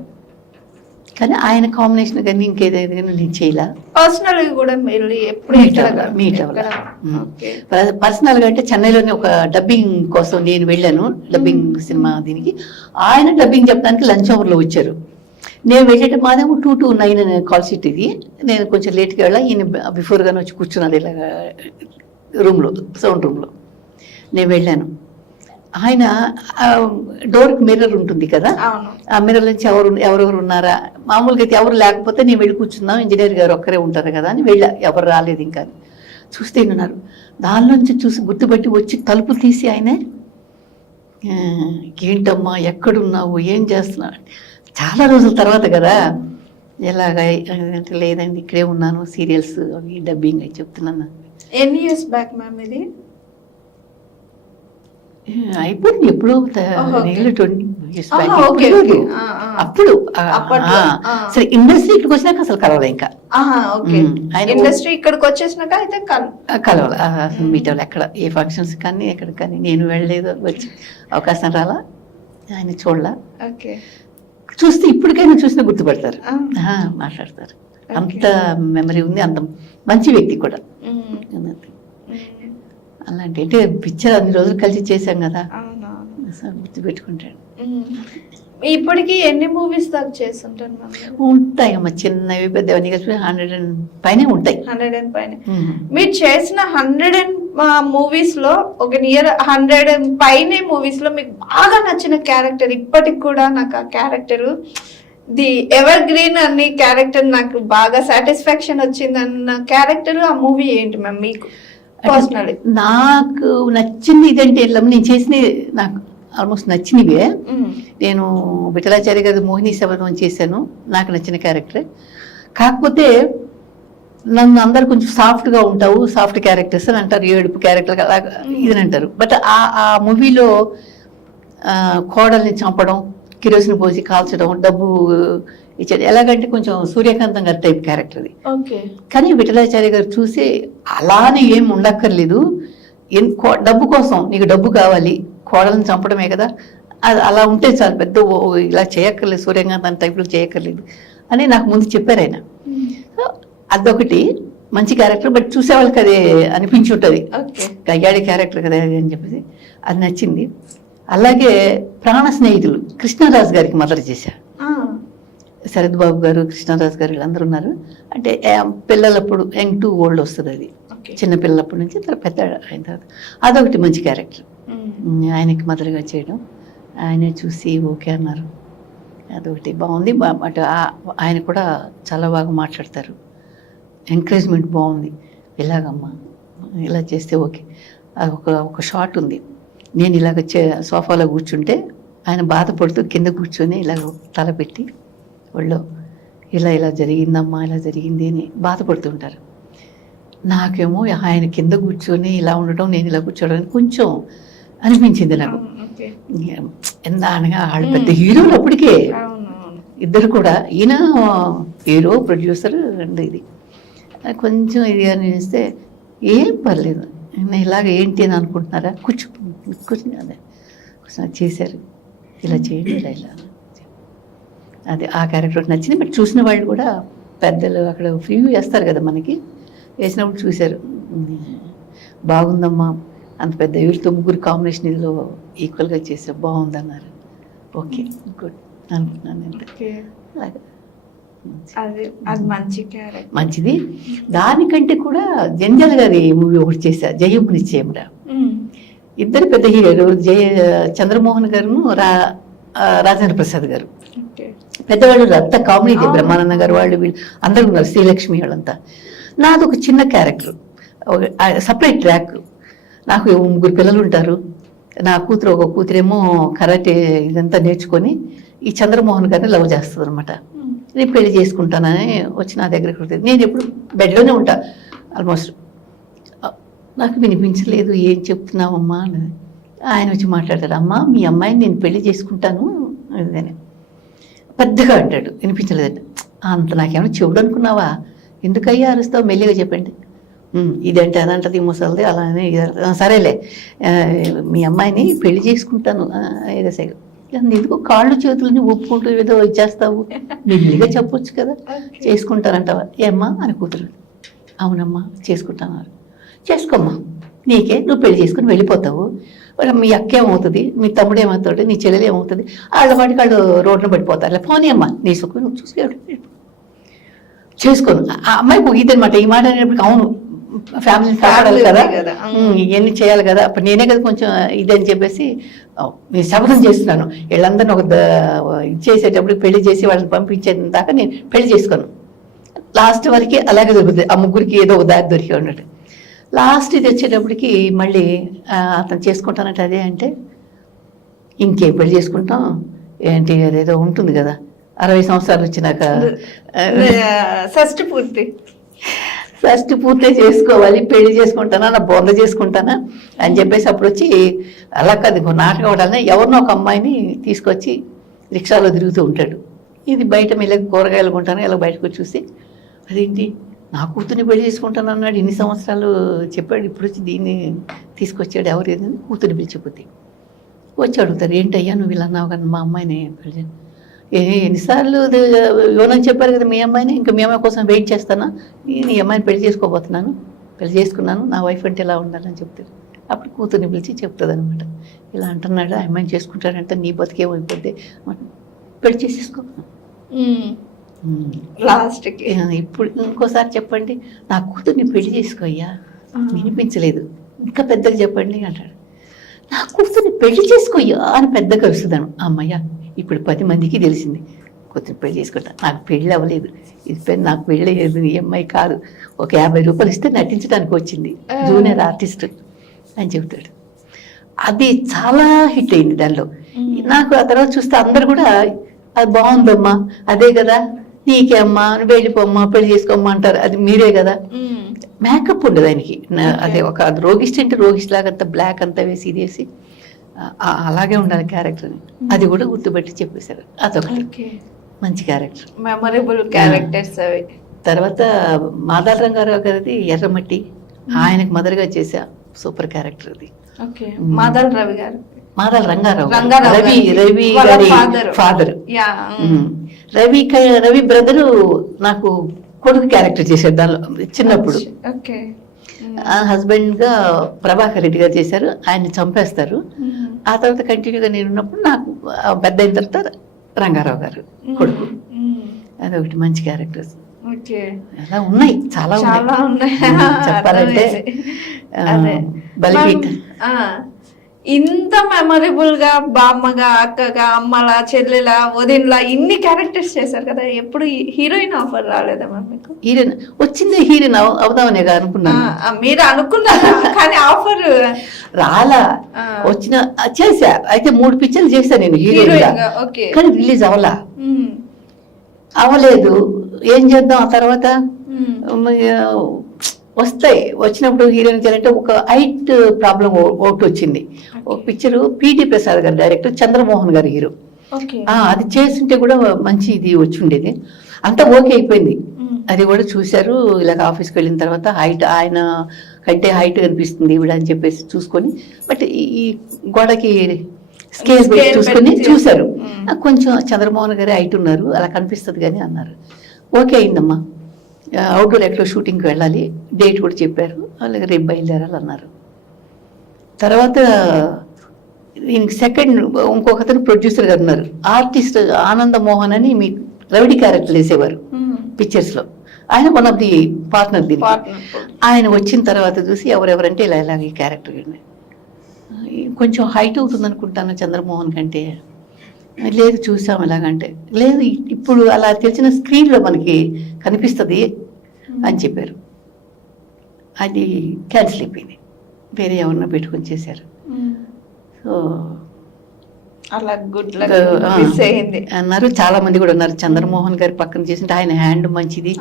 కానీ ఆయన కాంబినేషన్ కానీ ఇంకేదైనా నేను చేయలే. పర్సనల్ కూడా మీట్ అవ్వాలి. పర్సనల్గా అంటే చెన్నైలోనే ఒక డబ్బింగ్ కోసం నేను వెళ్ళాను, డబ్బింగ్ సినిమా దీనికి. ఆయన డబ్బింగ్ చెప్పడానికి లంచ్ అవర్లో వచ్చారు. నేను వెళ్ళేట మాదేమో 2 to 9 కాల్ షీట్ ఇది. నేను కొంచెం లేట్గా వెళ్ళా, ఈయన బిఫోర్గానే వచ్చి కూర్చున్నది ఇలా రూమ్లో, సౌండ్ రూమ్లో. నేను వెళ్ళాను. ఆయన డోర్కి మిర్రర్ ఉంటుంది కదా, ఆ మిర్రర్ నుంచి ఎవరెవరు ఉన్నారా, మామూలుగా అయితే ఎవరు లేకపోతే నేను వెళ్ళి కూర్చుందాం, ఇంజనీర్ గారు ఒక్కరే ఉంటారు కదా అని వెళ్ళా. ఎవరు రాలేదు ఇంకా. చూస్తే ఉన్నారు. దానిలోంచి చూసి గుర్తుపట్టి వచ్చి తలుపులు తీసి ఆయనే, ఏంటమ్మా ఎక్కడున్నావు, ఏం చేస్తున్నావు, చాలా రోజుల తర్వాత కదా, ఎలాగా అంటే లేదండి ఇక్కడే ఉన్నాను, సీరియల్స్ అవి డబ్బింగ్ అవి చెప్తున్నాను. ఎన్ని ఇయర్స్ బ్యాక్ మ్యామ్ ఇది? అయిపోయింది ఎప్పుడు, 20 years back. అప్పుడు సరే ఇండస్ట్రీకి వచ్చినాక అసలు కలవలే ఇంకా. ఇండస్ట్రీ ఇక్కడికి వచ్చేసినాక అయితే కలవాలి, అసలు మీట్ అవ్వాలి. ఎక్కడ ఏ ఫంక్షన్స్ కానీ ఎక్కడ కానీ నేను వెళ్ళలేదు, వచ్చి అవకాశం రాలా, ఆయన చూడలా. చూస్తే ఇప్పటికైనా చూసినా గుర్తుపడతారు, మాట్లాడతారు. అంత మెమరీ ఉంది, అంత మంచి వ్యక్తి కూడా. అలాంటి అంటే పిక్చర్ అన్ని రోజులు కలిసి చేశాం కదా, గుర్తు పెట్టుకుంటాడు. ఇప్పటికి ఎన్ని మూవీస్ దాకా చేస్తుంటారు? ఉంటాయమ్మా, చిన్నవి పెద్దవన్నీ కలిసి 100 పైనే ఉంటాయి. 100 పైన. మీరు చేసిన 100 మూవీస్ లో ఒక నియర్ 100 పైనే మూవీస్ లో మీకు బాగా నచ్చిన క్యారెక్టర్, ఇప్పటికి కూడా నాకు ఆ క్యారెక్టర్ ది ఎవర్ గ్రీన్ అనే క్యారెక్టర్, నాకు బాగా సాటిస్ఫాక్షన్ వచ్చింది అన్న క్యారెక్టర్, ఆ మూవీ ఏంటి మ్యామ్ మీకు పర్సనల్లీ? నాకు నచ్చింది ఇదంటే నేను చేసిన, నాకు ఆల్మోస్ట్ నచ్చినవే. నేను విఠలాచార్య గారి మోహిని శబదం చేశాను, నాకు నచ్చిన క్యారెక్టర్. కాకపోతే నన్ను అందరు కొంచెం సాఫ్ట్గా ఉంటావు, సాఫ్ట్ క్యారెక్టర్స్ అని అంటారు, ఏడుపు క్యారెక్టర్ అలా ఇదని అంటారు. బట్ ఆ మూవీలో కోడల్ని చంపడం, కిరోసిన్ పోసి కాల్చడం, డబ్బు ఇచ్చాడు, ఎలాగంటే కొంచెం సూర్యకాంతం గారి టైప్ క్యారెక్టర్ అది. కానీ విఠలాచార్య గారు చూసి అలానే ఏం ఉండక్కర్లేదు, డబ్బు కోసం నీకు డబ్బు కావాలి, కోడలను చంపడమే కదా, అది అలా ఉంటే చాలు, పెద్ద ఇలా చేయక్కర్లేదు, సూర్యకాంతం టైప్లో చేయక్కర్లేదు అని నాకు ముందు చెప్పారు ఆయన. అదొకటి మంచి క్యారెక్టర్, బట్ చూసే వాళ్ళకి అదే అనిపించి ఉంటుంది, గయ్యాడి క్యారెక్టర్ కదా అని చెప్పేసి అది నచ్చింది. అలాగే ప్రాణ స్నేహితులు కృష్ణరాజు గారికి మదర్ చేశా. శరత్ బాబు గారు, కృష్ణరాజు గారు వీళ్ళందరూ ఉన్నారు. అంటే పిల్లలప్పుడు యంగ్ టు ఓల్డ్ వస్తుంది, అది చిన్న పిల్లలప్పటి నుంచి పెద్ద అయిన తర్వాత. అదొకటి మంచి క్యారెక్టర్, ఆయనకి మదర్గా చేయడం. ఆయనే చూసి ఓకే అన్నారు, అదొకటి బాగుంది. బట్ ఆయన కూడా చాలా బాగా మాట్లాడతారు, ఎంకరేజ్మెంట్ బాగుంది. ఇలాగమ్మా ఇలా చేస్తే ఓకే. అది ఒక షాట్ ఉంది. నేను ఇలాగ సోఫాలో కూర్చుంటే ఆయన బాధపడుతూ కింద కూర్చొని ఇలాగ తల పెట్టి వాళ్ళు ఇలా జరిగిందమ్మా, ఇలా జరిగింది అని బాధపడుతుంటారు. నాకేమో ఆయన కింద కూర్చొని ఇలా ఉండటం, నేను ఇలా కూర్చోవడం కొంచెం అనిపించింది నాకు. ఎంత అనగా వాళ్ళు పెద్ద హీరోలు అప్పటికే ఇద్దరు కూడా. ఈయన హీరో, ప్రొడ్యూసర్ అండ్ ఇది కొంచెం ఇది అనిపిస్తే ఏం పర్లేదు, ఇలాగ ఏంటి అని అనుకుంటున్నారా, కూర్చుని అదే చేశారు, ఇలా చేయండి, ఇలా అది ఆ క్యారెక్టర్ నచ్చింది. బట్ చూసిన వాళ్ళు కూడా పెద్దలు అక్కడ ఫ్రీ వేస్తారు కదా మనకి, వేసినప్పుడు చూశారు, బాగుందమ్మా, అంత పెద్ద వీళ్ళతో ముగ్గురు కాంబినేషన్ ఇదిలో ఈక్వల్గా చేశారు, బాగుందన్నారు. ఓకే గుడ్ అనుకుంటున్నాను. మంచిది. దానికంటే కూడా జంజల్ గారి మూవీ ఒకటి చేశారు, జయము నిశ్చయమురా. ఇద్దరు పెద్ద హీరోలు, చంద్రమోహన్ గారు, రాజేంద్ర ప్రసాద్ గారు. పెద్దవాళ్ళు అంతా కామెడీ, బ్రహ్మానంద గారు వాళ్ళు వీళ్ళు అందరూ ఉన్నారు, శ్రీలక్ష్మి వాళ్ళంతా. నాది ఒక చిన్న క్యారెక్టర్, సపరేట్ ట్రాక్. నాకు ముగ్గురు పిల్లలు ఉంటారు. నా కూతురు, ఒక కూతురేమో కరాటే ఇదంతా నేర్చుకొని ఈ చంద్రమోహన్ గారిని లవ్ చేస్తుంది అనమాట. నేను పెళ్లి చేసుకుంటానని వచ్చి నా దగ్గరికి ఉంటుంది. నేను ఎప్పుడు బెడ్లోనే ఉంటా ఆల్మోస్ట్. నాకు వినిపించలేదు, ఏం చెప్తున్నావమ్మా అని. ఆయన వచ్చి మాట్లాడతాడు, అమ్మా మీ అమ్మాయిని నేను పెళ్లి చేసుకుంటాను అని పెద్దగా అంటాడు. వినిపించలేదండి. అంత నాకేమైనా చెవుడు అనుకున్నావా, ఎందుకయ్యా అరుస్తావు, మెల్లిగా చెప్పండి. ఇదంటే అదంటది ముసలిది అలానే, సరేలే మీ అమ్మాయిని పెళ్లి చేసుకుంటాను ఏదో సైగ. ఎందుకు కాళ్ళు చేతులని ఒప్పుకుంటూ ఏదో ఇచ్చేస్తావు, మెల్లిగా చెప్పొచ్చు కదా, చేసుకుంటానంటావా ఏమ్మా అని కూతురు. అవునమ్మా చేసుకుంటాను. చేసుకోమ్మా, నీకే, నువ్వు పెళ్లి చేసుకుని వెళ్ళిపోతావు. మీ అక్క ఏమవుతుంది, మీ తమ్ముడు ఏమవుతాడు, నీ చెల్లెలు ఏమవుతుంది, వాళ్ళ వాటికి వాళ్ళు రోడ్డున పడిపోతారు. అలా పోనీ అమ్మా, నీ సుఖం నువ్వు చూసుకెళ్ళి చేసుకోను. ఆ అమ్మాయి పొగిద్దనమాట ఈ మాట అనేప్పటికి. అవును, ఫ్యామిలీని కాపాడాలి కదా, ఇవన్నీ చేయాలి కదా, అప్పుడు నేనే కదా కొంచెం ఇదని చెప్పేసి నేను శపథం చేస్తున్నాను. వీళ్ళందరినీ ఒక ఇచ్చేసేటప్పుడు పెళ్లి చేసి వాళ్ళని పంపించేది దాకా నేను పెళ్లి చేసుకోను. లాస్ట్ వరకు అలాగే దొరుకుతుంది. ఆ ముగ్గురికి ఏదో ఒక దారి దొరికి ఉన్నట్టు. లాస్ట్ ఇది వచ్చేటప్పటికి మళ్ళీ అతను చేసుకుంటానంటే అదే అంటే ఇంకే పెళ్లి చేసుకుంటాం ఏంటి, అదేదో ఉంటుంది కదా 60 సంవత్సరాలు వచ్చినాక షష్టి పూర్తి చేసుకోవాలి, పెళ్లి చేసుకుంటానా, నా బొంద చేసుకుంటానా అని చెప్పేసి అప్పుడు వచ్చి అలా కాదు నాటకం అవడాలని ఎవరినో ఒక అమ్మాయిని తీసుకొచ్చి రిక్షాలో తిరుగుతూ ఉంటాడు. ఇది బయట మెల్లగా కూరగాయలు కొంటాను, ఇలా బయటకు చూసి అదేంటి నా కూతుర్ని పెళ్లి చేసుకుంటాను అన్నాడు, ఇన్ని సంవత్సరాలు చెప్పాడు, ఇప్పుడు వచ్చి దీన్ని తీసుకొచ్చాడు, ఎవరు ఏదని కూతుర్ని పిలిచిపోతే వచ్చి అడుగుతారు, ఏంటయ్యా నువ్వు ఇలా అన్నావు కదా మా అమ్మాయిని పెళ్లి, ఎన్నిసార్లు యోనని చెప్పారు కదా మీ అమ్మాయిని, ఇంకా మీ అమ్మాయి కోసం వెయిట్ చేస్తానా, నీ అమ్మాయిని పెళ్లి చేసుకోబోతున్నాను, పెళ్లి చేసుకున్నాను, నా వైఫ్ అంటే ఎలా ఉండాలని చెప్తారు. అప్పుడు కూతుర్ని పిలిచి చెప్తుంది అనమాట, ఇలా అంటున్నాడు, ఆ అమ్మాయిని చేసుకుంటాడంటే నీ బతికేమైపోద్ది, పెళ్లి చేసేసుకో. లాస్ట్కి ఇప్పుడు ఇంకోసారి చెప్పండి, నా కూతుర్ని పెళ్లి చేసుకోయ్యా, వినిపించలేదు, ఇంకా పెద్దగా చెప్పండి అంటాడు. నా కూతుర్ని పెళ్లి చేసుకోయ్యా అని పెద్దగా వస్తుందాను. అమ్మయ్య ఇప్పుడు 10 మందికి తెలిసింది కూతురు పెళ్లి చేసుకుంటా, నాకు పెళ్ళి అవ్వలేదు, ఇది నాకు పెళ్ళి అయ్యేది, ఈ అమ్మాయి కాదు, ఒక 50 రూపాయలు ఇస్తే నటించడానికి వచ్చింది, జూనియర్ ఆర్టిస్ట్ అని చెబుతాడు. అది చాలా హిట్ అయింది దానిలో. నాకు ఆ తర్వాత చూస్తే అందరు కూడా అది బాగుందమ్మా, అదే కదా, నీకే అమ్మా, వెళ్ళిపోమ్మా, పెళ్లి చేసుకోమ్మా అంటారు, అది మీరే కదా. మేకప్ ఉండదు ఆయనకి, అదే ఒక రోగిస్ట్ అంటే రోగిస్ట్ లాగా అంతా బ్లాక్ అంతా వేసి ఇది వేసి అలాగే ఉండాలి క్యారెక్టర్ని, అది కూడా గుర్తుపెట్టి చెప్పేశారు. అదొకటి మంచి క్యారెక్టర్, మెమరబుల్ క్యారెక్టర్స్ అవి. తర్వాత మాదాల రంగారావు గారిది ఎర్రమట్టి, ఆయనకు మదర్గా చేసా, సూపర్ క్యారెక్టర్ అది. మాదాల రవి గారు, మాదాల రంగారావు, రవి గారి ఫాదర్. రవి బ్రదరు నాకు కొడుకు క్యారెక్టర్ చేశారు దానిలో చిన్నప్పుడు. హస్బెండ్ గా ప్రభాకర్ రెడ్డి గారు చేశారు, ఆయన్ని చంపేస్తారు. ఆ తర్వాత కంటిన్యూగా నేను ఉన్నప్పుడు నాకు పెద్ద అయిన తర్వాత రంగారావు గారు కొడుకు, అదొకటి మంచి క్యారెక్టర్స్. అలా ఉన్నాయి, చాలా ఉన్నాయి చెప్పాలంటే. బలిపీఠ ఇంత మెమరబుల్ గా బామ్మగా, అక్కగా, అమ్మలా, చెల్లెలా, వదినలా ఇన్ని క్యారెక్టర్స్ చేశారు కదా, ఎప్పుడు హీరోయిన్ ఆఫర్ రాలేదా మ్యామ్ మీకు? హీరోయిన్ వచ్చింది, హీరోయిన్ అవుదామనే అనుకున్నాను. మీరు అనుకున్నారా? కానీ ఆఫర్ రాలా. వచ్చిన చేశా, అయితే 3 పిక్చర్లు చేశా నేను హీరోయిన్ గా, ఓకే. కానీ రిలీజ్ అవలా, అవ్వలేదు. ఏం చేద్దాం ఆ తర్వాత, వస్తాయి. వచ్చినప్పుడు హీరోయిన్ చేయాలంటే ఒక హైట్ ప్రాబ్లం ఒకటి వచ్చింది. ఒక పిక్చర్ పిటి ప్రసాద్ గారు డైరెక్టర్, చంద్రమోహన్ గారు హీరో. అది చేస్తుంటే కూడా మంచి ఇది వచ్చి ఉండేది. అంతా ఓకే అయిపోయింది. అది కూడా చూశారు. ఇలాగ ఆఫీస్కి వెళ్ళిన తర్వాత హైట్ ఆయన కంటే హైట్ కనిపిస్తుంది ఈవిడ అని చెప్పేసి చూసుకొని, బట్ ఈ గోడకి స్కేల్ చూసుకొని చూశారు. కొంచెం చంద్రమోహన్ గారి హైట్ ఉన్నారు, అలా కనిపిస్తుంది కానీ అన్నారు. ఓకే అయిందమ్మా, అవుట్డోర్ ఎట్లో షూటింగ్కి వెళ్ళాలి, డేట్ కూడా చెప్పారు. అలాగే రేపు బయలుదేరాలి అన్నారు. తర్వాత దీనికి సెకండ్ ఇంకొకతను ప్రొడ్యూసర్ గారు ఉన్నారు, ఆర్టిస్ట్ ఆనంద మోహన్ అని మీ రౌడీ క్యారెక్టర్ వేసేవారు పిక్చర్స్లో. ఆయన వన్ ఆఫ్ ది పార్ట్నర్ దీనికి. ఆయన వచ్చిన తర్వాత చూసి ఎవరెవరంటే ఇలా ఇలాగ ఈ క్యారెక్టర్ కొంచెం హైట్ అవుతుంది అనుకుంటాను చంద్రమోహన్ కంటే. లేదు చూసాం ఎలాగంటే, లేదు ఇప్పుడు అలా తెలిసిన స్క్రీన్లో మనకి కనిపిస్తుంది అని చెప్పారు. అది క్యాన్సిల్ అయిపోయింది, వేరే ఎవరినో పెట్టుకొని చేశారు. సో అలా గుడ్ లక్ మిస్ అయింది అన్నారు. చాలా మంది కూడా ఉన్నారు, చంద్రమోహన్ గారి పక్కన చేసింటే ఆయన హ్యాండ్ మంచిది.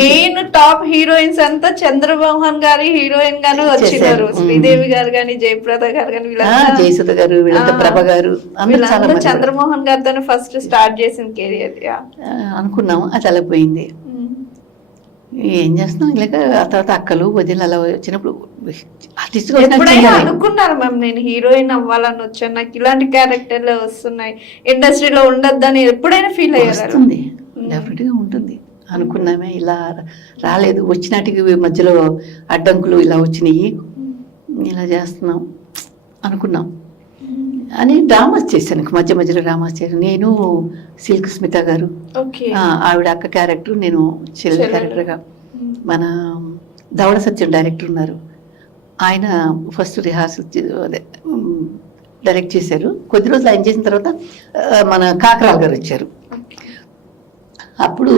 మెయిన్ టాప్ హీరోయిన్స్ అంతా చంద్రమోహన్ గారి హీరోయిన్ గాను వచ్చినారు. శ్రీదేవి గారు గాని, జయప్రద గారు గాని, జయసుధ గారు, వీళ్ళంతా ప్రభ గారు, చంద్రమోహన్ గారితో ఫస్ట్ స్టార్ట్ చేసిన కెరియర్ అనుకున్నాము. అది అలా పోయింది. ఏం చేస్తున్నాం ఇలాగ. ఆ తర్వాత అక్కలు వదిలి అలా వచ్చినప్పుడు అనుకున్నారు మ్యామ్ నేను హీరోయిన్ అవ్వాలని వచ్చాను, నాకు ఇలాంటి క్యారెక్టర్లు వస్తున్నాయి, ఇండస్ట్రీలో ఉండొద్దని ఎప్పుడైనా ఫీల్ అయ్యారు? డెఫినెట్ గా ఉంటుంది. అనుకున్నామే, ఇలా రాలేదు. వచ్చినట్టుకి మధ్యలో అడ్డంకులు ఇలా వచ్చినాయి, ఇలా చేస్తున్నాం అనుకున్నాం అని డ్రామాస్ చేశాను. మధ్య మధ్యలో డ్రామాస్ చేశాను. నేను సిల్క్ స్మిత గారు, ఆవిడ అక్క క్యారెక్టర్, నేను చెల్లెల క్యారెక్టర్గా. మన ధవళ సత్యం డైరెక్టర్ ఉన్నారు, ఆయన ఫస్ట్ రిహార్సల్ డైరెక్ట్ చేశారు. కొద్ది రోజులు ఆయన చేసిన తర్వాత మన కాకరాల్ గారు వచ్చారు. అప్పుడు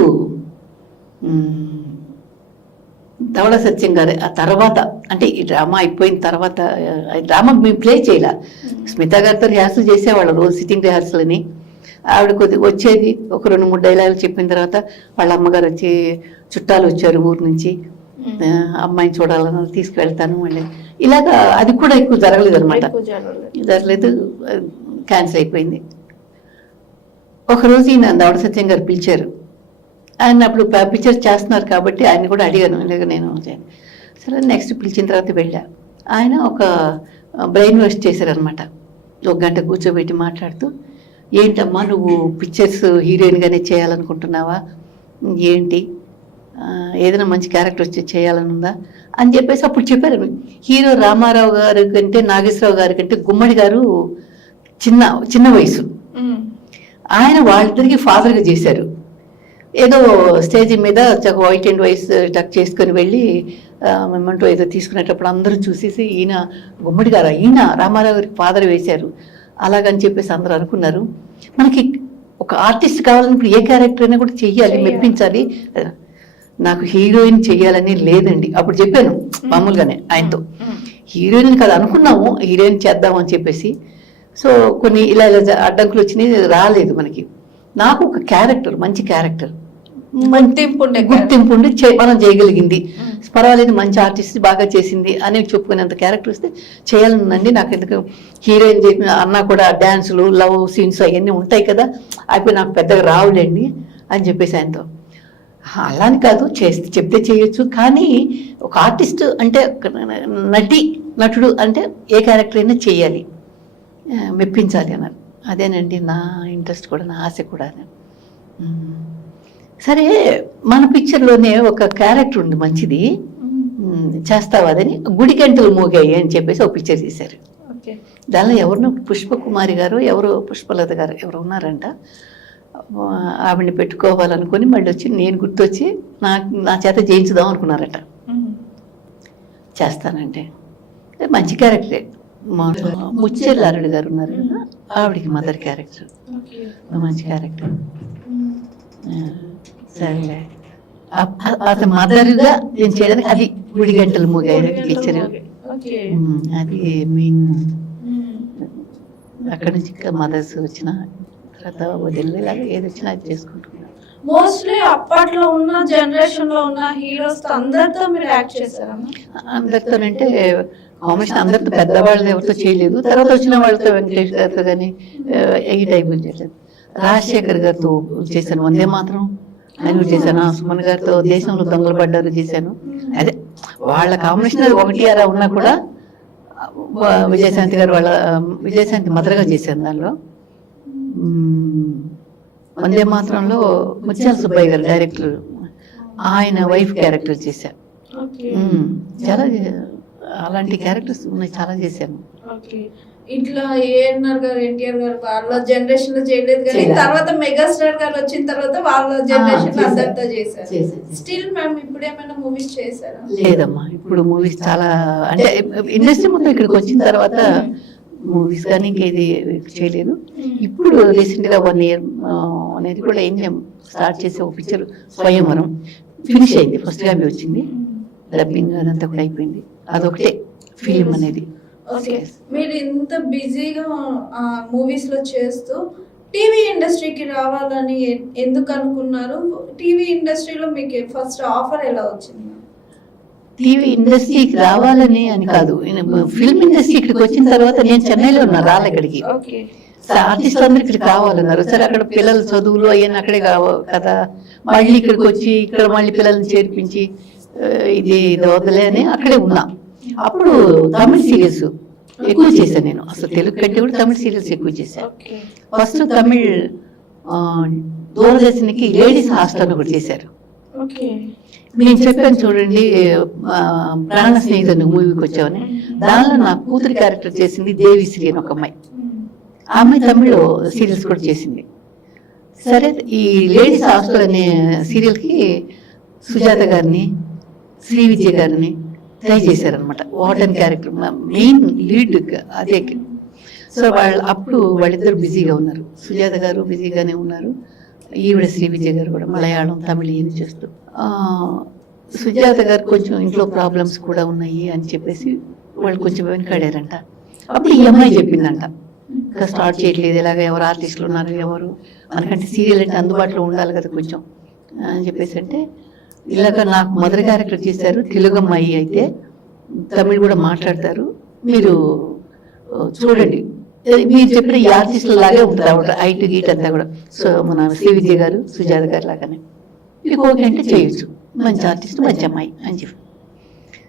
ధవళ సత్యం గారు ఆ తర్వాత, అంటే ఈ డ్రామా అయిపోయిన తర్వాత, డ్రామా మేము ప్లే చేయలే, స్మిత గారితో రిహార్సల్ చేసేవాళ్ళం రోజు సిట్టింగ్ రిహార్సల్ అని. ఆవిడ కొద్దిగా వచ్చేది, ఒక 2-3 డైలాగులు చెప్పిన తర్వాత వాళ్ళ అమ్మగారు వచ్చి, చుట్టాలు వచ్చారు ఊరు నుంచి, అమ్మాయిని చూడాలని తీసుకువెళ్తాను మళ్ళీ. ఇలాగా అది కూడా ఎక్కువ జరగలేదు అనమాట, జరగలేదు, క్యాన్సిల్ అయిపోయింది. ఒకరోజు ఈయన ధవళ సత్యం గారు పిలిచారు. ఆయన అప్పుడు పిక్చర్ చేస్తున్నారు కాబట్టి ఆయన కూడా అడిగాను, ఇలాగ నేను సరే నెక్స్ట్ పిలిచిన తర్వాత వెళ్ళా. ఆయన ఒక బ్రెయిన్ వాష్ చేశారనమాట. 1 గంట కూర్చోబెట్టి మాట్లాడుతూ, ఏంటమ్మా నువ్వు పిక్చర్స్ హీరోయిన్గానే చేయాలనుకుంటున్నావా, ఏంటి ఏదైనా మంచి క్యారెక్టర్ వచ్చి చేయాలని ఉందా అని చెప్పేసి అప్పుడు చెప్పారు. హీరో రామారావు గారి కంటే, నాగేశ్వరరావు గారి కంటే గుమ్మడి గారు చిన్న వయసు. ఆయన వాళ్ళిద్దరికి ఫాదర్గా చేశారు. ఏదో స్టేజ్ మీద వైట్ అండ్ వైస్ టక్ చేసుకొని వెళ్ళి మేమంటూ ఏదో తీసుకునేటప్పుడు అందరూ చూసేసి, ఈయన గుమ్మడి గారు, ఈయన రామారావు గారికి ఫాదర్ వేశారు అలాగని చెప్పేసి అందరూ అనుకున్నారు. మనకి ఒక ఆర్టిస్ట్ కావాలన్నప్పుడు ఏ క్యారెక్టర్ అయినా కూడా చెయ్యాలి, మెప్పించాలి. నాకు హీరోయిన్ చెయ్యాలని లేదండి అప్పుడు చెప్పాను మామూలుగానే ఆయనతో. హీరోయిన్ కదా అనుకున్నాము, హీరోయిన్ చేద్దాం అని చెప్పేసి. సో కొన్ని ఇలా అడ్డంకులు వచ్చినాయి, రాలేదు మనకి. నాకు ఒక క్యారెక్టర్, మంచి క్యారెక్టర్, గుర్తింపు ఉండి మనం చేయగలిగింది, పర్వాలేదు మంచి ఆర్టిస్ట్ బాగా చేసింది అని చెప్పుకునేంత క్యారెక్టర్ వస్తే చేయాలనుందండి నాకు. ఎందుకు హీరోయిన్ చెప్పిన అన్నా కూడా డ్యాన్సులు, లవ్ సీన్స్ అవన్నీ ఉంటాయి కదా, అయిపోయి నాకు పెద్దగా రావులేండి అని చెప్పేసి ఆయనతో. అలా అని కాదు, చెప్తే చేయొచ్చు, కానీ ఒక ఆర్టిస్ట్ అంటే నటుడు అంటే ఏ క్యారెక్టర్ అయినా చేయాలి, మెప్పించాలి అన్నారు. అదేనండి నా ఇంట్రెస్ట్ కూడా, నా ఆశ కూడా. సరే మన పిక్చర్లోనే ఒక క్యారెక్టర్ ఉంది మంచిది, చేస్తావా అదని, గుడి గంటలు మోగాయి అని చెప్పేసి ఒక పిక్చర్ చేశారు. దానిలో ఎవరినో పుష్పకుమారి గారు, ఎవరో పుష్పలత గారు ఎవరు ఉన్నారంట, ఆవిడని పెట్టుకోవాలనుకొని మళ్ళీ వచ్చి నేను గుర్తొచ్చి నా చేత చేయించుదాం అనుకున్నారట. చేస్తానంటే మంచి క్యారెక్టరే, ముచ్చెల్లారుడు గారు ఉన్నారు కదా, ఆవిడికి మదర్ క్యారెక్టర్, మంచి క్యారెక్టర్. సరేలే, అతను మదర్గా నేను చేయడానికి అది గుడి గంటలు మూగాయి పిక్చర్, అది మెయిన్. అక్కడి నుంచి ఇంకా మదర్స్ వచ్చిన తర్వాత వదిలేలాగా ఏది వచ్చినా అది చేసుకుంటున్నాను. మోస్ట్లీ అప్పట్లో ఉన్న జనరేషన్ లో ఉన్న హీరోస్ అందరితో మీరు యాక్ట్ చేశారా? అందరితోనంటే కాంబినేషన్ అందరితో, పెద్దవాళ్ళు ఎవరితో చేయలేదు, తర్వాత వచ్చిన వాళ్ళతో వెంకటేష్ గారితో కానీ ఈ టైప్ చేయలేదు. రాజశేఖర్ గారితో చేశాను, వందే మాత్రం ఆయన చేశాను. సుమన్ గారితో దేశంలో దొంగలు పడ్డారు చేశాను. అదే వాళ్ళ కాంబినేషన్ ఒకటి అలా ఉన్నా కూడా విజయశాంతి గారు వాళ్ళ విజయశాంతి మదర్గా చేశాను. దానిలో వందే మాత్రంలో ముత్యాల సుబ్బయ్య గారు డైరెక్టర్, ఆయన వైఫ్ క్యారెక్టర్ చేశాను. చాలా అలాంటి క్యారెక్టర్స్ ఉన్నాయి, చాలా చేశాను. ఇట్లా ఏఎన్ఆర్ గారు, ఎన్టీఆర్ గారు వాళ్ళ జనరేషన్ లో చేయలేదు కానీ తర్వాత మెగాస్టార్ గారు వచ్చిన తర్వాత వాళ్ళ జనరేషన్ లో అందరితో చేశారు. స్టిల్ మ్యామ్ ఇప్పుడు ఏమైనా మూవీస్ చేశారా? లేదమ్మా, ఇప్పుడు మూవీస్ చాలా అంటే ఇండస్ట్రీ మొత్తం ఇక్కడికి వచ్చిన తర్వాత మూవీస్ కానీ ఇంకేది చేయలేదు. ఇప్పుడు రీసెంట్ గా 1 year అనేది కూడా ఏం స్టార్ట్ చేసే ఒక పిక్చర్ స్వయంవరం ఫినిష్ అయింది, ఫస్ట్ గా వచ్చింది, డబ్బింగ్ అదంతా కూడా అయిపోయింది. అదొకటే ఫిలిం అనేది. మీరు ఇంత బిజీగా మూవీస్ లో చేస్తూ టీవీ ఇండస్ట్రీకి రావాలని ఎందుకు అనుకున్నారు? టీవీ ఇండస్ట్రీలో మీకు ఫస్ట్ ఆఫర్ ఎలా వచ్చింది? టీవీ ఇండస్ట్రీకి రావాలని అని కాదు, ఫిల్మ్ ఇండస్ట్రీ ఇక్కడికి వచ్చిన తర్వాత నేను చెన్నైలో ఉన్నా, రాలే ఇక్కడికి. ఆర్టిస్టులు అందరూ ఇక్కడికి కావాలన్నారు. సరే, అక్కడ పిల్లల చదువులు అయ్యాను అక్కడే కదా, మళ్ళీ ఇక్కడికి వచ్చి ఇక్కడ మళ్ళీ పిల్లల్ని చేర్పించి ఇది వదలే అని అక్కడే ఉన్నా. అప్పుడు తమిళ సీరియల్స్ ఎక్కువ చేశాను నేను, అసలు తెలుగు కంటే కూడా తమిళ సీరియల్స్ ఎక్కువ చేశాను. ఫస్ట్ తమిళ్ దూరదర్శన్కి లేడీస్ హాస్టల్ ఒకటి చేశారు. నేను చెప్పాను చూడండి, ప్రాణ స్నేహితుని మూవీకి వచ్చామని, దానిలో నా కూతురి క్యారెక్టర్ చేసింది దేవిశ్రీ అని ఒక అమ్మాయి. ఆ అమ్మాయి తమిళ్ సీరియల్స్ కూడా చేసింది. సరే, ఈ లేడీస్ హాస్టల్ అనే సీరియల్కి సుజాత గారిని, శ్రీ విజయ్ గారిని ట్రై చేశారనమాట. వార్డెన్ క్యారెక్టర్ మెయిన్ లీడ్ అదే. సో అప్పుడు వాళ్ళిద్దరు బిజీగా ఉన్నారు, సుజాత గారు బిజీగానే ఉన్నారు, ఈవిడ శ్రీ విజయ్ గారు కూడా మలయాళం తమిళ ఏమి చేస్తూ. సుజాత గారు కొంచెం ఇంట్లో ప్రాబ్లమ్స్ కూడా ఉన్నాయి అని చెప్పేసి వాళ్ళు కొంచెం వెనకాడారంట. అప్పుడు ఈ అమ్మాయి చెప్పిందంట, ఇంకా స్టార్ట్ చేయట్లేదు, ఇలాగ ఎవరు ఆర్టిస్టులు ఉన్నారు, ఎవరు మనకంటే సీరియల్ అంటే అందుబాటులో ఉండాలి కదా కొంచెం అని చెప్పేసి అంటే, ఇలాగ నాకు మొదటి క్యారెక్టర్ చేశారు, తెలుగు అమ్మాయి అయితే తమిళ్ కూడా మాట్లాడతారు, మీరు చూడండి, మీరు చెప్పిన ఈ ఆర్టిస్టుల లాగే ఉంటుంది ఆవిడ హైట్ గీట్ అంతా కూడా. సో మన శ్రీ విజయ్ గారు సుజాత గారు లాగానే మీకు ఓకే అంటే చేయొచ్చు, మంచి ఆర్టిస్ట్ మంచి అమ్మాయి అని చెప్పి.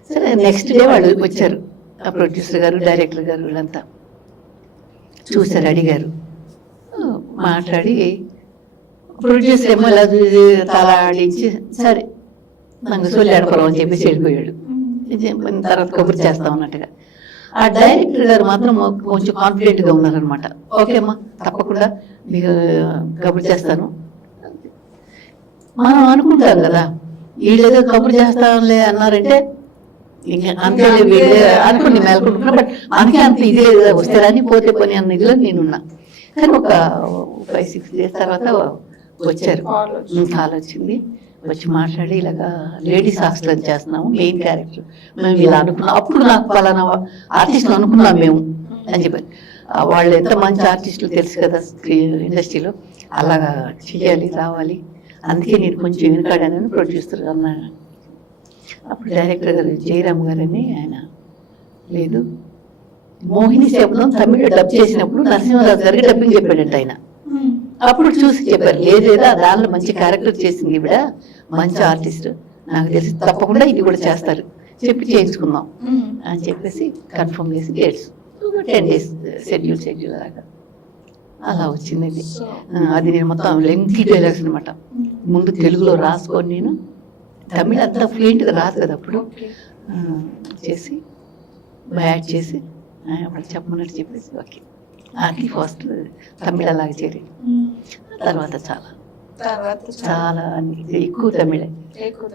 సరే, నెక్స్ట్ డే వాళ్ళు వచ్చారు, ఆ ప్రొడ్యూసర్ గారు డైరెక్టర్ గారు వీళ్ళంతా చూసారు, అడిగారు, మాట్లాడి ప్రొడ్యూసర్ ఏమో ఇలా తల ఆడించి సరే నాకు సొల్లాడపరం అని చెప్పేసి వెళ్ళిపోయాడు. తర్వాత కబుర్ చేస్తాం అన్నట్టుగా. ఆ డైరెక్టర్ గారు మాత్రం కొంచెం కాన్ఫిడెంట్గా ఉన్నారనమాట. ఓకే అమ్మా, తప్పకుండా మీకు కబుర్ చేస్తాను. మనం అనుకుంటాం కదా, వీళ్ళేదో కబుర్ చేస్తాంలే అన్నారంటే ఇంకా అంతే అనుకుని మేలుకుంటున్నా, బట్ మనకే అంత ఇదే వస్తారని పోతే పని అన్న ఇదిలో నేనున్నా. కానీ ఒక 5-6 days తర్వాత వచ్చారు, కాల్ వచ్చింది, వచ్చి మాట్లాడి ఇలాగా లేడీస్ హాస్టల్ చేస్తున్నాము, మెయిన్ క్యారెక్టర్ మేము ఇలా అనుకున్నాం, అప్పుడు నాకు పలానా ఆర్టిస్టులు అనుకున్నాం మేము అని చెప్పారు. వాళ్ళు ఎంత మంచి ఆర్టిస్టులు తెలుసు కదా ఇండస్ట్రీలో, అలాగా చెయ్యాలి, రావాలి, అందుకే నేను కొంచెం వెనుకాడానని ప్రొడ్యూసర్ అన్నాను. అప్పుడు డైరెక్టర్ గారు జయరామ్ గారని ఆయన, లేదు మోహిని శబ్దం తమిళ డబ్ చేసినప్పుడు నరసింహరాజు గారికి డబ్బింగ్ చెప్పాడంట ఆయన. అప్పుడు చూసి చెప్పారు, లేదా దానిలో మంచి క్యారెక్టర్ చేసింది ఈవిడ, మంచి ఆర్టిస్ట్, నాకు తెలిసి తప్పకుండా ఇది కూడా చేస్తారు, చెప్పి చేయించుకుందాం అని చెప్పేసి కన్ఫర్మ్ చేసి డేట్స్ 10 days షెడ్యూల్ లాగా అలా వచ్చింది. అది నేను మొత్తం లెంగ్తీ డైలాగ్స్ అనమాట, ముందు తెలుగులో రాసుకొని నేను తమిళ అంతా ఫ్లూయెంట్గా రాదు కదా అప్పుడు, చేసి యాడ్ చేసి వాళ్ళు చెప్పమన్నట్టు చెప్పేసి ఓకే అది ఫస్ట్ తమిళ అలాగే చేరి తర్వాత చాలా తర్వాత చాలా ఎక్కువ తమిళే. ఎక్కువ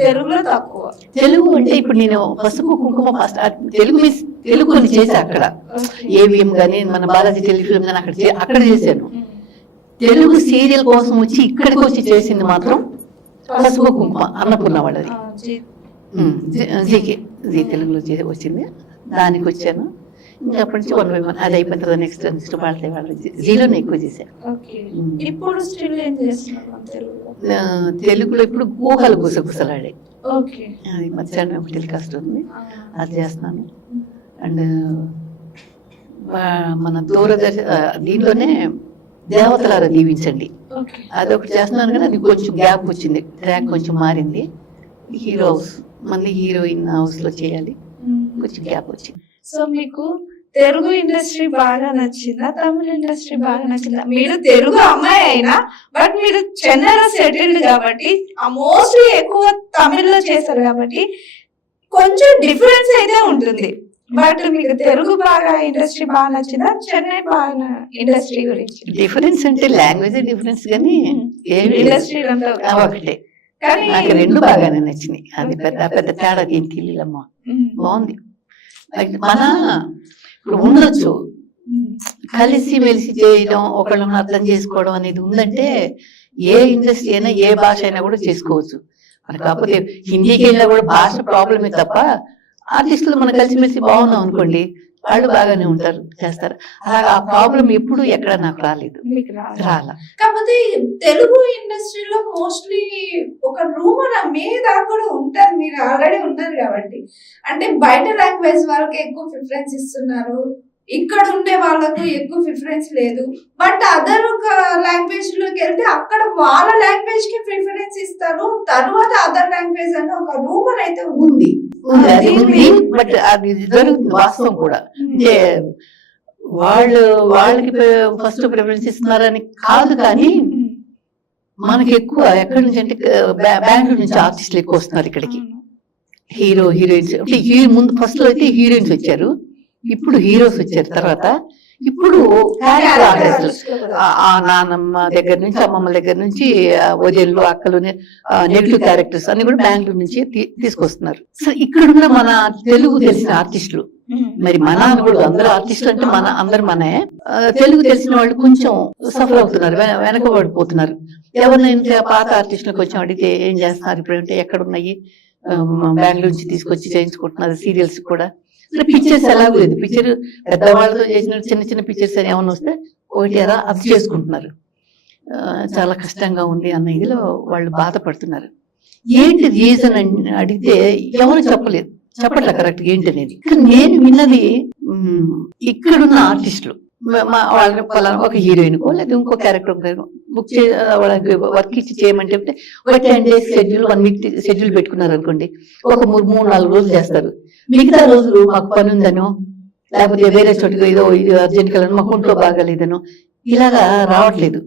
తెలుగులో తక్కువ. తెలుగు అంటే ఇప్పుడు నేను పసుపు కుంకుమ ఫస్ట్ తెలుగు అని చేసా అక్కడ, ఏవిఎం గానీ మన బాలాజీ టెలిఫిల్మ్ కానీ అక్కడ చేశాను. తెలుగు సీరియల్ కోసం వచ్చి ఇక్కడికి వచ్చి చేసింది మాత్రం పసుపు కుంకుమ అన్నపూర్ణ వాళ్ళది, జీ తెలుగులో వచ్చింది, దానికి వచ్చాను. ఇంకా అప్పటి నుంచి 1 by 1 అది అయిపోయిన తర్వాత నెక్స్ట్ వాళ్ళు జీలోనే ఎక్కువ చేశాను. ఇప్పుడు స్టిల్ ఏం చేస్తున్నారు తెలుగులో? ఇప్పుడు ఊహలు గుసగుసలాడే, అది మధ్యాహ్నం ఒక టెలికాస్ట్ ఉంది, అది చేస్తున్నాను. అండ్ మన దూరదర్శన్ దీంట్లోనే దేవతలారా దీవించండి అదొకటి చేస్తున్నాను, కానీ అది కొంచెం గ్యాప్ వచ్చింది, ట్రాక్ కొంచెం మారింది. హీరో హౌస్ మళ్ళీ హీరోయిన్ హౌస్ లో చేయాలి, కొంచెం గ్యాప్ వచ్చింది. సో మీకు తెలుగు ఇండస్ట్రీ బాగా నచ్చిందా, తమిళ ఇండస్ట్రీ బాగా నచ్చిందా? మీరు తెలుగు అమ్మాయి అయినా బట్ మీరు చెన్నైలో సెటిల్డ్ కాబట్టి మోస్ట్లీ ఎక్కువ తమిళ్లో చేశారు కాబట్టి కొంచెం డిఫరెన్స్ అయితే ఉంటుంది. బట్ మీకు తెలుగు బాగా ఇండస్ట్రీ బాగా నచ్చిందా, చెన్నై బాగా ఇండస్ట్రీ గురించి? డిఫరెన్స్ అంటే లాంగ్వేజ్ డిఫరెన్స్, కానీ ఇండస్ట్రీ ఒకటే, నాకు రెండు బాగానే నచ్చినాయి. అది పెద్ద తేడా ఏం తెలియదమ్మా, బాగుంది. మన ఇప్పుడు ఉండొచ్చు కలిసి మెలిసి చేయడం, ఒకళ్ళని అర్థం చేసుకోవడం అనేది ఉందంటే ఏ ఇండస్ట్రీ అయినా ఏ భాష అయినా కూడా చేసుకోవచ్చు. మన కాకపోతే హిందీకి వెళ్ళినా కూడా భాష ప్రాబ్లమే తప్ప, ఆర్టిస్టులు మనం కలిసిమెలిసి బాగున్నాం అనుకోండి, వాళ్ళు బాగానే ఉంటారు, చేస్తారు. అలాగా ఆ ప్రాబ్లం ఎప్పుడు ఎక్కడ నాకు రాలేదు, రాలా. కాకపోతే తెలుగు ఇండస్ట్రీలో మోస్ట్లీ ఒక రూమర్ మీద కూడా ఉంటారు, మీరు ఆల్రెడీ ఉన్నారు కాబట్టి, అంటే బయట లాంగ్వేజ్ వాళ్ళకి ఎక్కువ ప్రిఫరెన్స్ ఇస్తున్నారు, ఇక్కడ ఉండే వాళ్ళకు ఎక్కువ ప్రిఫరెన్స్ లేదు. బట్ అదర్ లాంగ్వేజ్ లోకి వెళ్తే అక్కడ వాళ్ళ లాంగ్వేజ్ కి ప్రిఫరెన్స్ ఇస్తారు, తర్వాత అదర్ లాంగ్వేజ్ అని ఒక రూమర్ అయితే ఉంది. బట్ అది జరుగుతుంది వాస్తవం కూడా. అంటే వాళ్ళకి ఫస్ట్ ప్రిఫరెన్స్ ఇస్తున్నారని కాదు, కానీ మనకి ఎక్కువ ఎక్కడి నుంచి అంటే బెంగళూరు నుంచి ఆర్టిస్టులు ఎక్కువ వస్తున్నారు ఇక్కడికి, హీరోయిన్స్. ముందు ఫస్ట్ లో అయితే హీరోయిన్స్ వచ్చారు, ఇప్పుడు హీరోస్ వచ్చారు. తర్వాత ఇప్పుడు నానమ్మ దగ్గర నుంచి అమ్మమ్మ దగ్గర నుంచి వదిళ్ళు అక్కలు నెగిటివ్ క్యారెక్టర్స్ అన్ని కూడా బెంగళూరు నుంచి తీసుకొస్తున్నారు. సో ఇక్కడున్న మన తెలుగు తెలిసిన ఆర్టిస్టులు, మరి మన కూడా అందరూ ఆర్టిస్టులు అంటే అందరు మనే, తెలుగు తెలిసిన వాళ్ళు కొంచెం సఫర్ అవుతున్నారు, వెనకబడిపోతున్నారు. ఎవరినైనా పాత ఆర్టిస్టులకు కొంచెం అడిగితే ఏం చేస్తున్నారు ఇప్పుడు అంటే ఎక్కడున్నాయి, బెంగళూరు నుంచి తీసుకొచ్చి చేయించుకుంటున్నారు. సీరియల్స్ కూడా పిక్చర్స్ ఎలాగో లేదు, పిక్చర్ పెద్దవాళ్ళతో చేసిన చిన్న చిన్న పిక్చర్స్ అని ఏమైనా వస్తే ఒకటి ఎలా అది చేసుకుంటున్నారు. చాలా కష్టంగా ఉంది అన్న ఇదిలో వాళ్ళు బాధపడుతున్నారు. ఏంటి రీజన్ అని అడిగితే ఎవరు చెప్పట్లే కరెక్ట్ ఏంటి అనేది. నేను విన్నది ఇక్కడున్న ఆర్టిస్టులు వాళ్ళకి ఒక హీరోయిన్కో లేదా ఇంకో క్యారెక్టర్ బుక్ వాళ్ళకి వర్క్ ఇచ్చి చేయమంటే ఒక 10 days షెడ్యూల్, 1 week షెడ్యూల్ పెట్టుకున్నారు అనుకోండి, ఒక 3-4 రోజులు చేస్తారు. మిగతా రోజులు మాకు పని ఉందనో లేకపోతే వేరే చోటుగా ఏదో అర్జెంట్ కలను మాకు ఒంట్లో బాగాలేదనో ఇలాగా రావట్లేదు.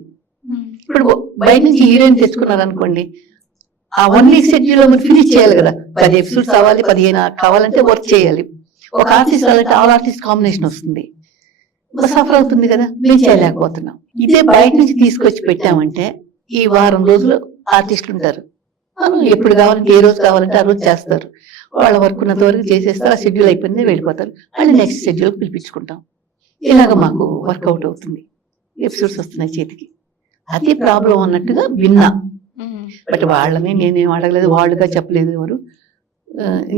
ఇప్పుడు బయట నుంచి హీరోయిన్ తెచ్చుకున్నారు అనుకోండి, ఆ 1 week షెడ్యూల్ మీరు ఫినిష్ చేయాలి కదా, 10 episodes అవ్వాలి, 15 కావాలంటే వర్క్ చేయాలి. ఒక ఆర్టిస్ట్ వాళ్ళంటే ఆల్ ఆర్టిస్ట్ కాంబినేషన్ వస్తుంది, సఫర్ అవుతుంది కదా, మేము చేయలేకపోతున్నాం. ఇదే బయట నుంచి తీసుకొచ్చి పెట్టామంటే ఈ వారం రోజులు ఆర్టిస్టులు ఉంటారు, ఎప్పుడు కావాలంటే ఏ రోజు కావాలంటే ఆ రోజు చేస్తారు, వాళ్ళ వర్క్ ఉన్నంత వరకు చేసేస్తారు, ఆ షెడ్యూల్ అయిపోయింది వెళ్ళిపోతారు, మళ్ళీ నెక్స్ట్ షెడ్యూల్ పిలిపించుకుంటాం. ఇలాగ మాకు వర్కౌట్ అవుతుంది, ఎపిసోడ్స్ వస్తున్నాయి చేతికి. అది ప్రాబ్లం అన్నట్టుగా విన్నా. బట్ వాళ్ళని నేనేం అడగలేదు, వాళ్ళుగా చెప్పలేదు ఎవరు.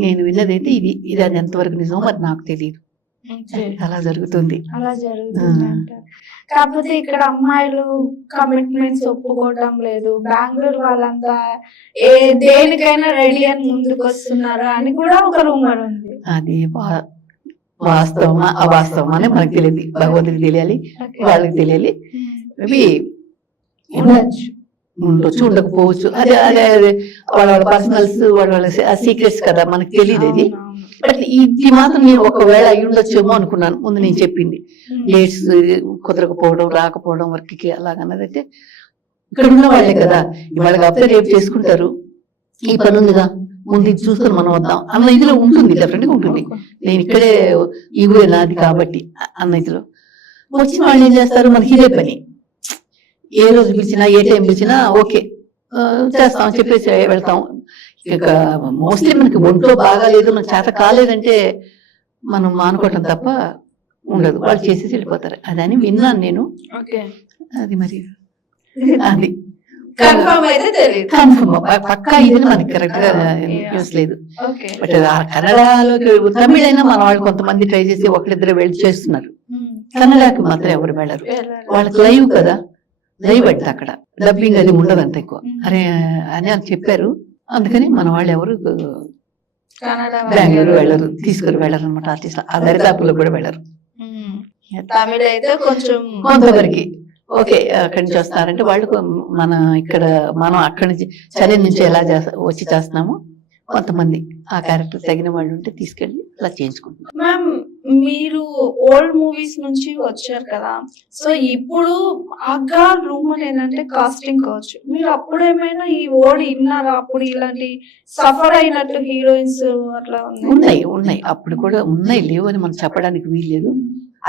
నేను విన్నది అయితే ఇది అది ఎంతవరకు నిజమో మరి నాకు తెలియదు. అలా జరుగుతుంది. కాకపోతే ఇక్కడ అమ్మాయిలు కమిట్మెంట్స్ ఒప్పుకోవటం లేదు, బెంగళూరు వాళ్ళంతా దేనికైనా రెడీ అని ముందుకు వస్తున్నారు అని కూడా ఒక రూమర్ ఉంది. అది వాస్తవమా అవాస్తవమా అని మనకు తెలియదు, భగవంతుడికి తెలియాలి, వాళ్ళకి తెలియాలి. మేబీ ఉండొచ్చు, ఉండకపోవచ్చు, అదే అదే వాళ్ళ పర్సనల్స్, వాళ్ళ సీక్రెట్స్ కదా, మనకు తెలియదు ఇది. బట్ ఇది మాత్రం నేను ఒకవేళ అయి ఉండొచ్చేమో అనుకున్నాను ముందు నేను చెప్పింది. డేట్స్ కుదరకపోవడం, రాకపోవడం వర్క్కి అలాగన్నదైతే ఇక్కడ ఉన్న వాళ్ళే కదా, ఇవాళ కాకపోతే రేపు చేసుకుంటారు, ఈ పని ఉందిగా ముందు ఇది చూసుకొని మనం వద్దాం అన్న ఇదిలో ఉంటుంది, డెఫినెట్గా ఉంటుంది. నేను ఇక్కడే ఈ ఊరే నాది కాబట్టి అన్న ఇదిలో వచ్చిన వాళ్ళు ఏం చేస్తారు, మనకి ఇదే పని. ఏ రోజు పిలిచినా ఏ టైం పిలిచినా ఓకే చేస్తాం చెప్పేసి వెళ్తాం. ఇక మోస్ట్లీ మనకి ఒంట్లో బాగాలేదు, మనకు చేత కాలేదంటే మనం మానుకోవటం తప్ప ఉండదు. వాళ్ళు చేసేసి వెళ్ళిపోతారు. అదని విన్నాను నేను. అది మరి అది కన్ఫర్మ్ అయితే తెలియదు. కన్ఫర్మ్ పక్కా ఇది మనకి కరెక్ట్ గా న్యూస్ లేదు. బట్ కన్నడలోకి తమిళ అయినా మన వాళ్ళు కొంతమంది ట్రై చేసి ఒకరిద్దరు వెళ్ళి చేస్తున్నారు. కన్నడకి మాత్రం ఎవరు వెళ్ళరు. వాళ్ళకి లైవ్ కదా, లైవ్ అంటే అక్కడ డబ్బింగ్ అది ఉండదంత ఎక్కువ అరే అని చెప్పారు. అందుకని మన వాళ్ళు ఎవరు బెంగళూరు వెళ్ళరు, తీసుకుని వెళ్ళరు అనమాట. ఆర్టిస్ట్ ఆ దరిదాపుల్లో కూడా వెళ్ళరు. తమిళ అయితే కొంచెం కొంతవరకు ఓకే అక్కడి నుంచి వస్తారంటే వాళ్ళు మన ఇక్కడ మనం అక్కడి నుంచి చెన్నై నుంచి ఎలా వచ్చి చేస్తున్నామో కొంతమంది ఆ క్యారెక్టర్ తగిన వాళ్ళు ఉంటే తీసుకెళ్ళి అలా చేయించుకుంటున్నారు. మ్యామ్ మీరు ఓల్డ్ మూవీస్ నుంచి వచ్చారు కదా, సో ఇప్పుడు బాగా రూమర్ ఏంటంటే కాస్టింగ్ కావచ్చు. మీరు అప్పుడు ఏమైనా ఈ వర్డ్ విన్నారా? అప్పుడు ఇలాంటి సఫర్ అయినట్టు హీరోయిన్స్ అట్లా ఉన్నాయి ఉన్నాయి అప్పుడు కూడా ఉన్నాయి, లేవు అని మనం చెప్పడానికి వీల్లేదు.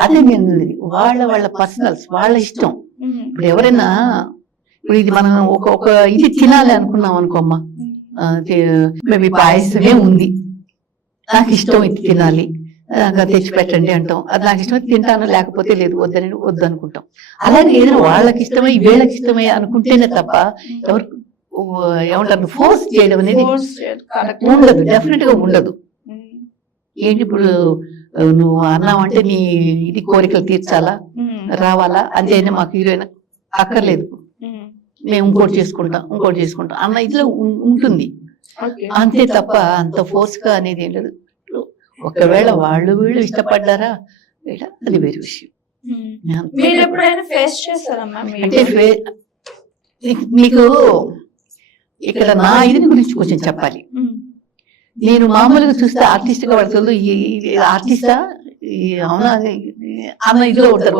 అదే నేను వాళ్ళ పర్సనల్స్ వాళ్ళ ఇష్టం. ఇప్పుడు ఎవరైనా ఇప్పుడు ఇది మనం ఒక ఇది తినాలి అనుకున్నాం అనుకోమ్మా, మేబీ పాయసమే ఉంది, నాకు ఇష్టం ఇది తినాలి, నాకు తెచ్చి పెట్టండి అంటాం. అది నాకు ఇష్టమై తింటాను, లేకపోతే లేదు వద్దని వద్దు అనుకుంటాం. అలాగే ఏదైనా వాళ్ళకి ఇష్టమై వీళ్ళకి ఇష్టమై అనుకుంటేనే తప్ప ఎవరు ఏమంటారు ఫోర్స్ చేయడం అనేది ఉండదు, డెఫినెట్ గా ఉండదు. ఏంటి ఇప్పుడు నువ్వు అన్నావంటే నీ ఇది కోరికలు తీర్చాలా, రావాలా, అంతేనా మాకు హీరోయిన్ అక్కర్లేదు, మేము ఇంకోటి చేసుకుంటాం అన్న ఇదిలో ఉంటుంది అంతే తప్ప అంత ఫోర్స్ గా అనేది ఏం లేదు. ఒకవేళ వీళ్ళు ఇష్టపడ్డారా అది వేరే విషయం. అంటే మీకు ఇక్కడ నా ఇది గురించి కొంచెం చెప్పాలి. నేను మామూలుగా చూస్తే ఆర్టిస్ట్ గా పడుతుంది, ఈ ఆర్టిస్టా అవునా అన్న ఇదిలో ఉంటారు.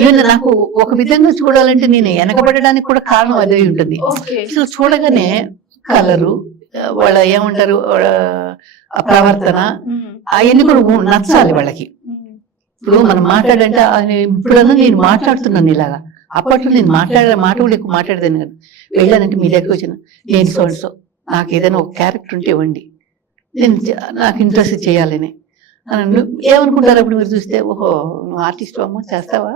ఈవెన్ నాకు ఒక విధంగా చూడాలంటే నేను వెనకబడడానికి కూడా కారణం అదే ఉంటుంది. సో చూడగానే కలరు వాళ్ళ ఏమంటారు ప్రవర్తన అవన్నీ కూడా నచ్చాలి వాళ్ళకి. ఇప్పుడు మనం మాట్లాడంటే ఇప్పుడన్నా నేను మాట్లాడుతున్నాను ఇలాగా, అప్పట్లో నేను మాట కూడా ఎక్కువ మాట్లాడదాను కదా. వెళ్ళానంటే మీ దగ్గర వచ్చిన నేను సో నాకు ఏదైనా ఒక క్యారెక్టర్ ఉంటే ఇవ్వండి, నేను నాకు ఇంట్రెస్ట్ చేయాలని ఏమనుకుంటారు అప్పుడు మీరు చూస్తే, ఓహో నువ్వు ఆర్టిస్ట్ అమ్మా చేస్తావా,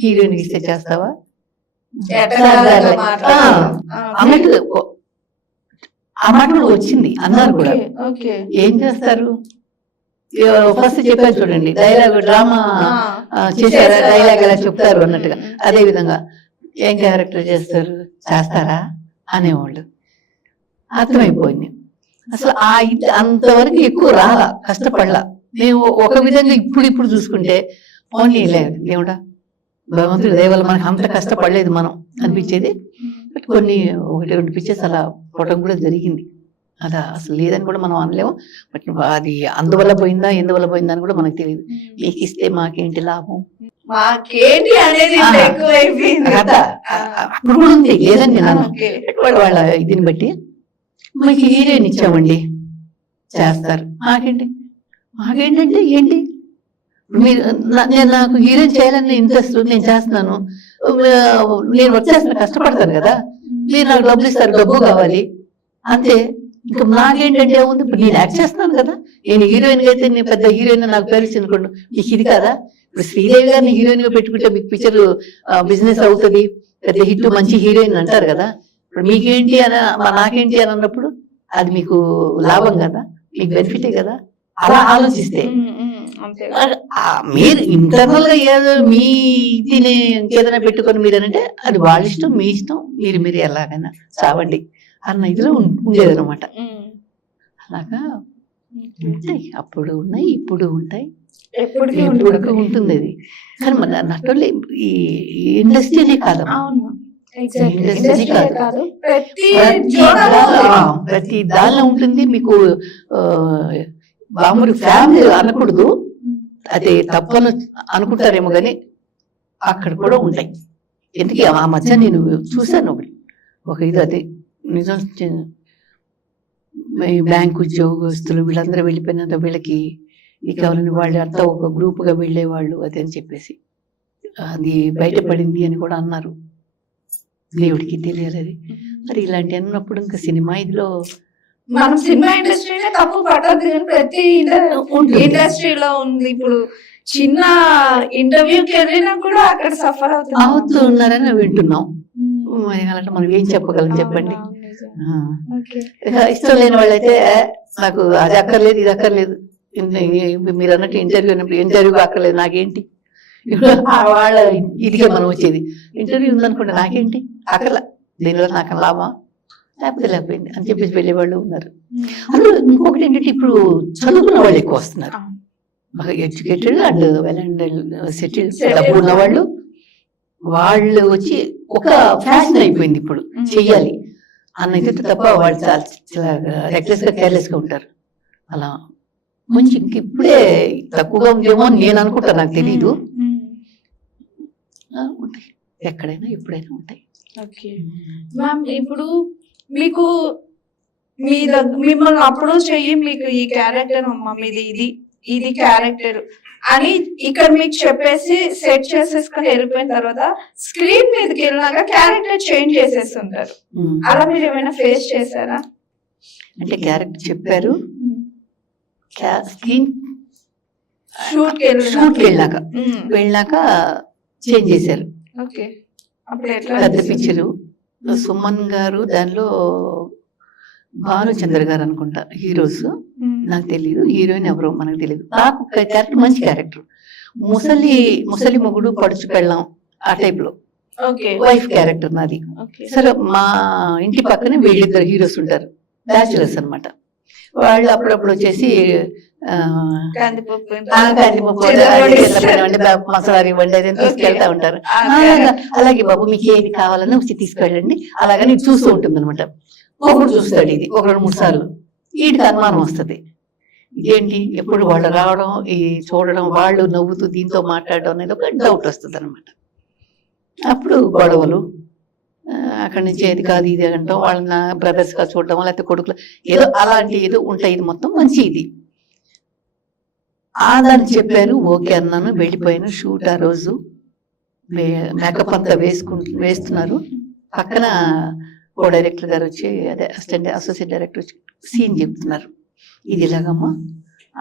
హీరోయిన్ ఇస్తే చేస్తావా అన్నట్టు ఆ మాట కూడా వచ్చింది అన్నారు కూడా. ఏం చేస్తారు ఫస్ట్ చెప్పారు చూడండి, డైలాగ్ డ్రామా చేశారా, డైలాగ్ ఎలా చెప్తారు అన్నట్టుగా. అదే విధంగా ఏం క్యారెక్టర్ చేస్తారా అనేవాళ్ళు. అర్థమైపోయింది. అసలు అంతవరకు ఎక్కువ రాలా, కష్టపడలా. మేము ఒక విధంగా ఇప్పుడు చూసుకుంటే ఓన్లీ దేవుడా భగవంతుడి దయ వల్ల మనకి అంత కష్టపడలేదు మనం అనిపించేది. బట్ కొన్ని 1-2 పిక్చర్స్ అలా పోవటం కూడా జరిగింది. అలా అసలు లేదని కూడా మనం అనలేము. బట్ అది అందువల్ల పోయిందా ఎందువల్ల పోయిందా అని కూడా మనకు తెలియదు. మీకు ఇస్తే మాకేంటి లాభం, మాకేంటి అనేది అప్పుడు కూడా ఉంది. లేదని నేను వాళ్ళ దీన్ని బట్టి మీకు హీరోయిన్ ఇచ్చామండి చేస్తారు, మాకేంటంటే ఏంటి మీరు నాకు హీరోయిన్ చేయాలని ఇంట్రెస్ట్, నేను చేస్తున్నాను, నేను వచ్చేస్తాను, కష్టపడతాను కదా, మీరు నాకు డబ్బులు ఇస్తారు, డబ్బు కావాలి అంతే. ఇంకా నాకేంటంటే ఏముంది, ఇప్పుడు నేను యాక్ట్ చేస్తున్నాను కదా, నేను హీరోయిన్ గా అయితే నేను పెద్ద హీరోయిన్ నాకు పేరు అనుకోండి, మీకు ఇది కదా. ఇప్పుడు శ్రీదేవి గారిని హీరోయిన్ గా పెట్టుకుంటే మీకు పిక్చర్ బిజినెస్ అవుతుంది, పెద్ద హిట్ మంచి హీరోయిన్ అంటారు కదా. ఇప్పుడు మీకేంటి అని నాకేంటి అని అన్నప్పుడు అది మీకు లాభం కదా, మీకు బెనిఫిటే కదా. అలా ఆలోచిస్తే మీరు ఇంటర్నల్ గా ఏదో మీ ఇది ఇంకేదైనా పెట్టుకొని మీరేనంటే అది వాళ్ళ ఇష్టం, మీ ఇష్టం, మీరు ఎలాగైనా చావండి అన్న ఇదిలో ఉండేదన్నమాట. అలాగా ఉంటాయి, అప్పుడు ఉన్నాయి, ఇప్పుడు ఉంటాయి, ఎప్పుడు ఉంటుంది అది. కానీ మన నటులు ఈ ఇండస్ట్రీనే కాదు, ఇండస్ట్రీ కాదు, ప్రతి దానిలో ఉంటుంది. మీకు మామూలు ఫ్యామిలీ అనకూడదు, అదే తప్పను అనుకుంటారేమో కానీ అక్కడ కూడా ఉంటాయి. ఎందుకు ఆ మధ్య నేను చూశాను ఒక ఇది, అదే నిజం. బ్యాంకు ఉద్యోగస్తులు వీళ్ళందరూ వెళ్ళిపోయినంత వీళ్ళకి ఇది కావాలని వాళ్ళు అంతా ఒక గ్రూప్ గా వెళ్ళేవాళ్ళు అది అని చెప్పేసి అది బయటపడింది అని కూడా అన్నారు. దేవుడికి తెలియాలి అది. మరి ఇలాంటి అన్నప్పుడు ఇంకా సినిమా ఇదిలో మనం సినిమా ఇండస్ట్రీనే తప్పు పట్టద్దు కానీ ప్రతి ఉంటుంది. ఇండస్ట్రీలో ఉంది. ఇప్పుడు చిన్న ఇంటర్వ్యూకి వెళ్ళినా కూడా అక్కడ సఫర్ అవుతూ ఉన్నారని వింటున్నాం. మరి అలాంటి మనం ఏం చెప్పగలం చెప్పండి. ఇష్టం లేని వాళ్ళైతే నాకు అది అక్కర్లేదు ఇది అక్కర్లేదు, మీరు అన్నట్టు ఇంటర్వ్యూ అక్కర్లేదు నాకేంటి, వాళ్ళ ఇదికే మనం వచ్చేది. ఇంటర్వ్యూ ఉందనుకోండి నాకేంటి అక్కర్లా, దీనివల్ల నాకు లాభం లేకపోతే లేకపోయింది అని చెప్పేసి వెళ్ళేవాళ్ళు ఉన్నారు. అందులో ఇంకొకటి ఏంటంటే ఇప్పుడు చదువుకున్న వాళ్ళు ఎక్కువ వస్తున్నారు, బాగా educated and well and settled డబ్బు ఉన్న వాళ్ళు. వాళ్ళు వచ్చి ఒక ఫ్యాషన్ అయిపోయింది ఇప్పుడు చెయ్యాలి అన్నది తప్ప వాళ్ళు చాలా రెక్లెస్ గా కేర్లెస్ గా ఉంటారు. అలా కొంచెం ఇంక ఇప్పుడే తక్కువగా ఉందేమో అని నేను అనుకుంటా, నాకు తెలీదు. ఉంటాయి ఎక్కడైనా ఎప్పుడైనా ఉంటాయి. ఓకే మ్యామ్, ఇప్పుడు మీకు మిమ్మల్ని అప్పుడు చెయ్యి మీకు ఈ క్యారెక్టర్ అమ్మా మీది ఇది క్యారెక్టర్ అని ఇక్కడ మీకు చెప్పేసి సెట్ చేసేసుకొని వెళ్ళిపోయిన తర్వాత స్క్రీన్ మీదకి వెళ్ళినాక క్యారెక్టర్ చేంజ్ చేసేస్తుంటారు. అలా మీరు ఏమైనా ఫేస్ చేశారా? అంటే క్యారెక్టర్ చెప్పారు, స్క్రీన్ షూట్ వెళ్ళాక చేంజ్ చేశారు. ఓకే, అప్పుడు ఎట్లా? పెద్ద పిక్చరు సుమన్ గారు, దానిలో భానుచంద్ర గారు అనుకుంటా హీరోస్, నాకు తెలియదు. హీరోయిన్ ఎవరో మనకు తెలియదు. నాకు క్యారెక్టర్ మంచి క్యారెక్టర్, ముసలి మొగుడు పడుచు పెళ్ళాం ఆ టైప్ లో వైఫ్ క్యారెక్టర్ నాది. సరే మా ఇంటి పక్కనే వీళ్ళిద్దరు హీరోస్ ఉంటారు, బ్యాచులర్స్ అనమాట. వాళ్ళు అప్పుడప్పుడు వచ్చేసి మసాలా ఇవ్వండి అది తీసుకెళ్తా ఉంటారు. అలాగే బాబు మీకు ఏది కావాలని వచ్చి తీసుకెళ్ళండి అలాగని చూస్తూ ఉంటుంది అనమాట. ఒకడు చూస్తాడు, ఇది ఒక 2-3 సార్లు వీటికి అనుమానం వస్తుంది. ఇదేంటి ఎప్పుడు వాళ్ళు రావడం, ఈ చూడడం, వాళ్ళు నవ్వుతూ దీంతో మాట్లాడడం అనేది ఒక డౌట్ వస్తుంది అనమాట. అప్పుడు గొడవలు, అక్కడి నుంచి ఏది కాదు ఇది అంటాం, వాళ్ళని బ్రదర్స్ గా చూడడం లేకపోతే కొడుకులు ఏదో అలాంటి ఏదో ఉంటాయి. ఇది మొత్తం మంచి ఇది ఆదని చెప్పారు. ఓకే అన్నాను, వెళ్ళిపోయాను. షూట్ ఆ రోజు మేకప్ అంతా వేస్తున్నారు. పక్కన కో డైరెక్టర్ గారు వచ్చి, అదే అసోసియేట్ డైరెక్టర్ వచ్చి సీన్ చెప్తున్నారు. ఇది ఇలాగమ్మా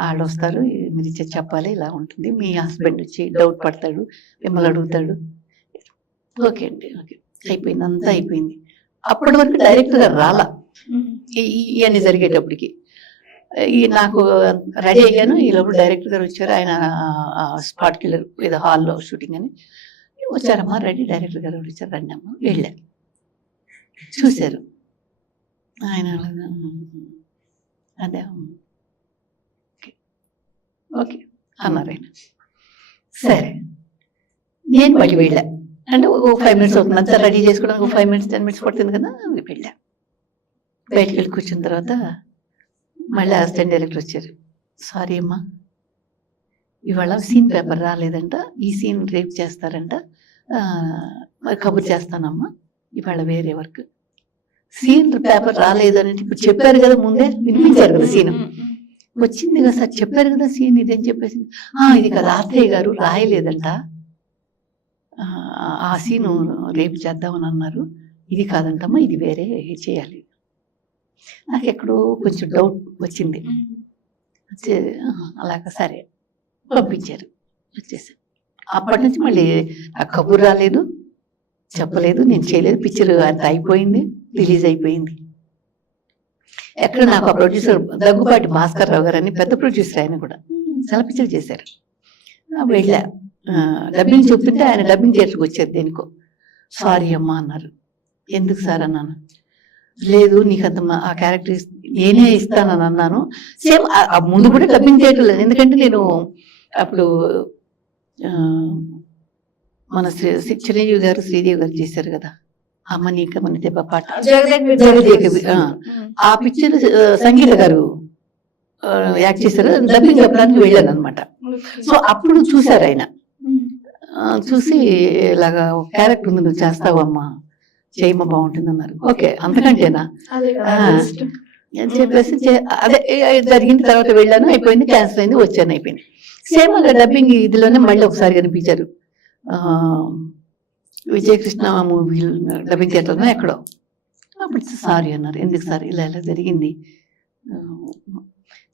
వాళ్ళు వస్తారు, మీరు చెప్పాలి, ఇలా ఉంటుంది. మీ హస్బెండ్ వచ్చి డౌట్ పడతాడు, మిమ్మల్ని అడుగుతాడు. ఓకే అండి, ఓకే అయిపోయింది, అంతా అయిపోయింది. అప్పటి వరకు డైరెక్టర్ గారు రాలా ఇవన్నీ జరిగేటప్పటికి. నాకు రెడీ అయ్యాను, ఈ లోపల డైరెక్టర్ గారు వచ్చారు. ఆయన స్పాట్ కిల్లర్ ఏదో హాల్లో షూటింగ్ అని వచ్చారమ్మా, రెడీ డైరెక్టర్ గారు వచ్చారు, రండి అమ్మ. వెళ్ళారు, చూశారు. ఆయన అదే ఓకే అన్నారు ఆయన. సరే నేను మళ్ళీ వెళ్ళా, అంటే ఒక 5 minutes అవుతుంది, అంతా రెడీ చేసుకోవడానికి ఒక 5 minutes 10 minutes పడుతుంది కదా. వెళ్ళా, బయటకు వెళ్ళి కూర్చున్న తర్వాత మళ్ళీ అసిస్టెంట్ డైరెక్టర్ వచ్చారు. సారీ అమ్మా, ఇవాళ సీన్ పేపర్ రాలేదంట, ఈ సీన్ రేపు చేస్తారంట, మరి కబుర్ చేస్తానమ్మా, ఇవాళ వేరే వర్క్. సీన్ పేపర్ రాలేదని ఇప్పుడు చెప్పారు కదా, ముందే వినిపించారు కదా సీన్, వచ్చింది కదా సార్ చెప్పారు కదా సీన్ ఇదని చెప్పేసి. ఇది కదా ఆత్రేయ గారు రాయలేదంట, ఆ సీను రేపు చేద్దామని అన్నారు, ఇది కాదంటమ్మా, ఇది వేరే చేయాలి. నాకు ఎక్కడో కొంచెం డౌట్ వచ్చింది. అలాగా సరే పంపించారు, వచ్చేసారు. అప్పటి నుంచి మళ్ళీ ఆ కబుర్ రాలేదు, చెప్పలేదు, నేను చేయలేదు. పిక్చర్ అంత అయిపోయింది, రిలీజ్ అయిపోయింది. ఎక్కడ నాకు ఆ ప్రొడ్యూసర్ దగ్గుపాటి భాస్కర్ రావు గారు అని పెద్ద ప్రొడ్యూసర్, ఆయన కూడా చాలా పిక్చర్ చేశారు. వెళ్ళా, డబ్బింగ్ చెప్తుంటే ఆయన డబ్బింగ్ థియేటర్కి వచ్చారు. దేనికో సారీ అమ్మా అన్నారు. ఎందుకు సార్ అన్నాను. లేదు నీకు అంత ఆ క్యారెక్టర్ నేనే ఇస్తానని అన్నాను. సేమ్ ముందు కూడా డబ్బింగ్ థియేటర్ లేదు, ఎందుకంటే నేను అప్పుడు మన చిరంజీవి గారు శ్రీదేవి గారు చేశారు కదా, అమ్మ నీక మన దెబ్బ పాట, జగదేక, ఆ పిక్చర్ సంగీత గారు యాక్ట్ చేశారు. డబ్బింగ్ చెప్పడానికి వెళ్ళాను అనమాట. సో అప్పుడు చూసారు ఆయన, చూసి ఇలాగా క్యారెక్టర్ ఉంది, నువ్వు చేస్తావమ్మా, చేయమ్మ బాగుంటుంది అన్నారు. ఓకే అంతకంటేనా అని చెప్పేసి అదే జరిగిన తర్వాత వెళ్ళాను, అయిపోయింది, క్యాన్సిల్ అయింది, వచ్చాను, అయిపోయింది. సేమ్ అలా డబ్బింగ్ ఇదిలోనే మళ్ళీ ఒకసారి కనిపించారు. విజయకృష్ణ మూవీ డబ్బింగ్ థియేటర్లో ఎక్కడో. అప్పుడు సారీ అన్నారు. ఎందుకు సార్ ఇలా ఇలా జరిగింది?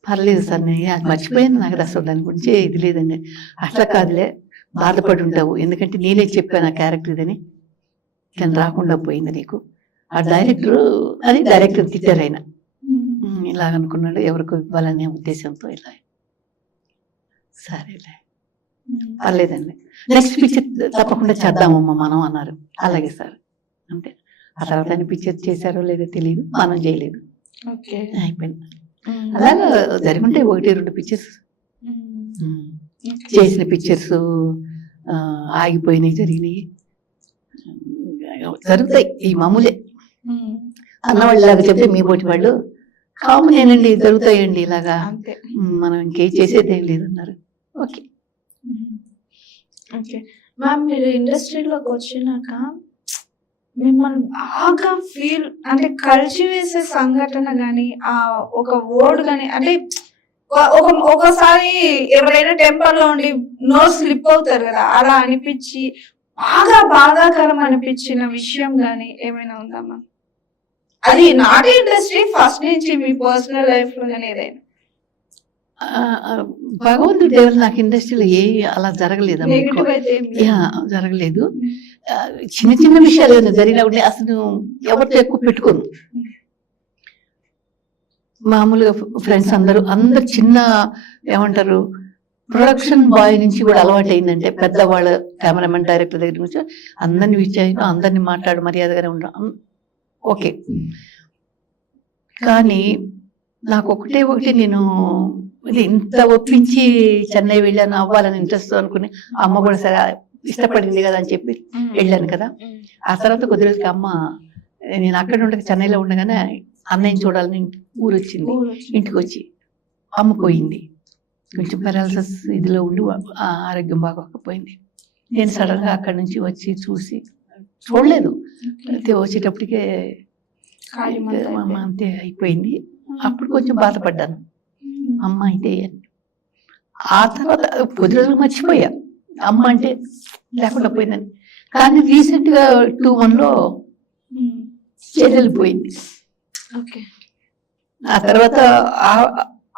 పర్లేదు సార్, నేను అది మర్చిపోయాను, నాకు అసలు దాని గురించి ఇది లేదండి. అట్లా కాదులే, బాధపడి ఉంటావు, ఎందుకంటే నేనే చెప్పాను ఆ క్యారెక్టర్ ఇదని, కానీ రాకుండా పోయింది నీకు. ఆ డైరెక్టర్ అని డైరెక్టర్ తిట్టారు ఆయన. ఇలాగనుకున్నాడు, ఎవరికి ఇవ్వాలనే ఉద్దేశంతో ఇలా. సరేలే, పర్లేదండి, నెక్స్ట్ పిక్చర్ తప్పకుండా చేద్దామమ్మా మనం అన్నారు. అలాగే సార్ అంతే. ఆ తర్వాత పిక్చర్ చేశారో లేదో తెలియదు, మనం చేయలేదు, అయిపోయింది. అలాగా జరుగుంటాయి 1-2 పిక్చర్స్. చేసిన పిక్చర్స్ ఆగిపోయినాయి, జరిగినాయి, జరుగుతాయి, ఈ మామూలే. అన్నవాళ్ళు ఇలాగ చెప్తే మీ పోటీ వాళ్ళు కామనేనండి, జరుగుతాయండి ఇలాగా, మనం ఇంకేం చేసేది ఏం లేదన్నారు. ఓకే ఓకే మ్యామ్, మీరు ఇండస్ట్రీలోకి వచ్చినాక మిమ్మల్ని బాగా ఫీల్ అంటే కలిసి వేసే సంఘటన కానీ, ఆ ఒక వర్డ్ కానీ, అంటే ఒకసారి ఎవరైనా టెంపర్ లో ఉండి నోట్ స్లిప్ అవుతారు కదా, అలా అనిపించి బాగా బాధాకరం అనిపించిన విషయం కానీ ఏమైనా ఉందా మ్యామ్? అది నాట్ ఇండస్ట్రీ, ఫస్ట్ నుంచి మీ పర్సనల్ లైఫ్ లో కానీ ఏదైనా. భగవంతుడి దేవుడు నాకు ఇండస్ట్రీలో ఏ అలా జరగలేదు, జరగలేదు. చిన్న చిన్న విషయాలు ఏమైనా జరిగినా కూడా అసలు ఎవరితో ఎక్కువ పెట్టుకోను. మామూలుగా ఫ్రెండ్స్ అందరూ చిన్న ఏమంటారు, ప్రొడక్షన్ బాయ్ నుంచి కూడా అలవాటు అయిందంటే, పెద్దవాళ్ళ కెమెరామెన్ డైరెక్టర్ దగ్గర నుంచి అందరిని విచారించు, అందరినీ మాట్లాడు, మర్యాదగానే ఉండడం ఓకే. కానీ నాకు ఒకటి నేను ఇంత ఒప్పించి చెన్నై వెళ్ళాను, అవ్వాలని ఇంట్రెస్ట్ అనుకుని, అమ్మ కూడా సరే ఇష్టపడింది కదా అని చెప్పి వెళ్ళాను కదా. ఆ తర్వాత కొద్ది రోజులకి అమ్మ, నేను అక్కడ ఉండగా చెన్నైలో ఉండగానే అన్నయ్యని చూడాలని ఊరు వచ్చింది. ఇంటికి వచ్చి అమ్మ పోయింది, కొంచెం పెరాలసిస్ ఇదిలో ఉండి ఆరోగ్యం బాగోకపోయింది. నేను సడన్ గా అక్కడి నుంచి వచ్చి చూసి చూడలేదు, వచ్చేటప్పటికే అంతే అయిపోయింది. అప్పుడు కొంచెం బాధపడ్డాను, అమ్మ అయితే. ఆ తర్వాత కొద్ది రోజులు మర్చిపోయా అమ్మ అంటే లేకుండా పోయిందని. కానీ రీసెంట్ గా 21లో చెల్లెలు పోయింది. ఆ తర్వాత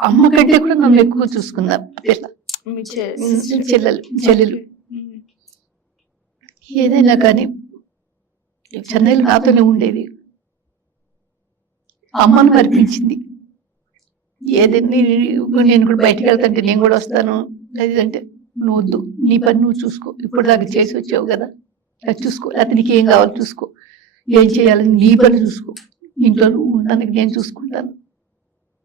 అమ్మ కంటే కూడా నన్ను ఎక్కువ చూసుకుందా చెల్లెలు. ఏదైనా కానీ చెన్నైలో నాతోనే ఉండేది, అమ్మను మరిపించింది. ఏదైనా నేను కూడా బయటకు వెళ్తాంటే నేను కూడా వస్తాను, లేదంటే నువ్వు వద్దు, నీ పని నువ్వు చూసుకో, ఇప్పుడు దాకా చేసి వచ్చావు కదా, అది చూసుకో, లేకపోతే నీకు ఏం కావాలో చూసుకో, ఏం చేయాలని నీ పని చూసుకో, ఇంట్లో ఉండడానికి నేను చూసుకుంటాను,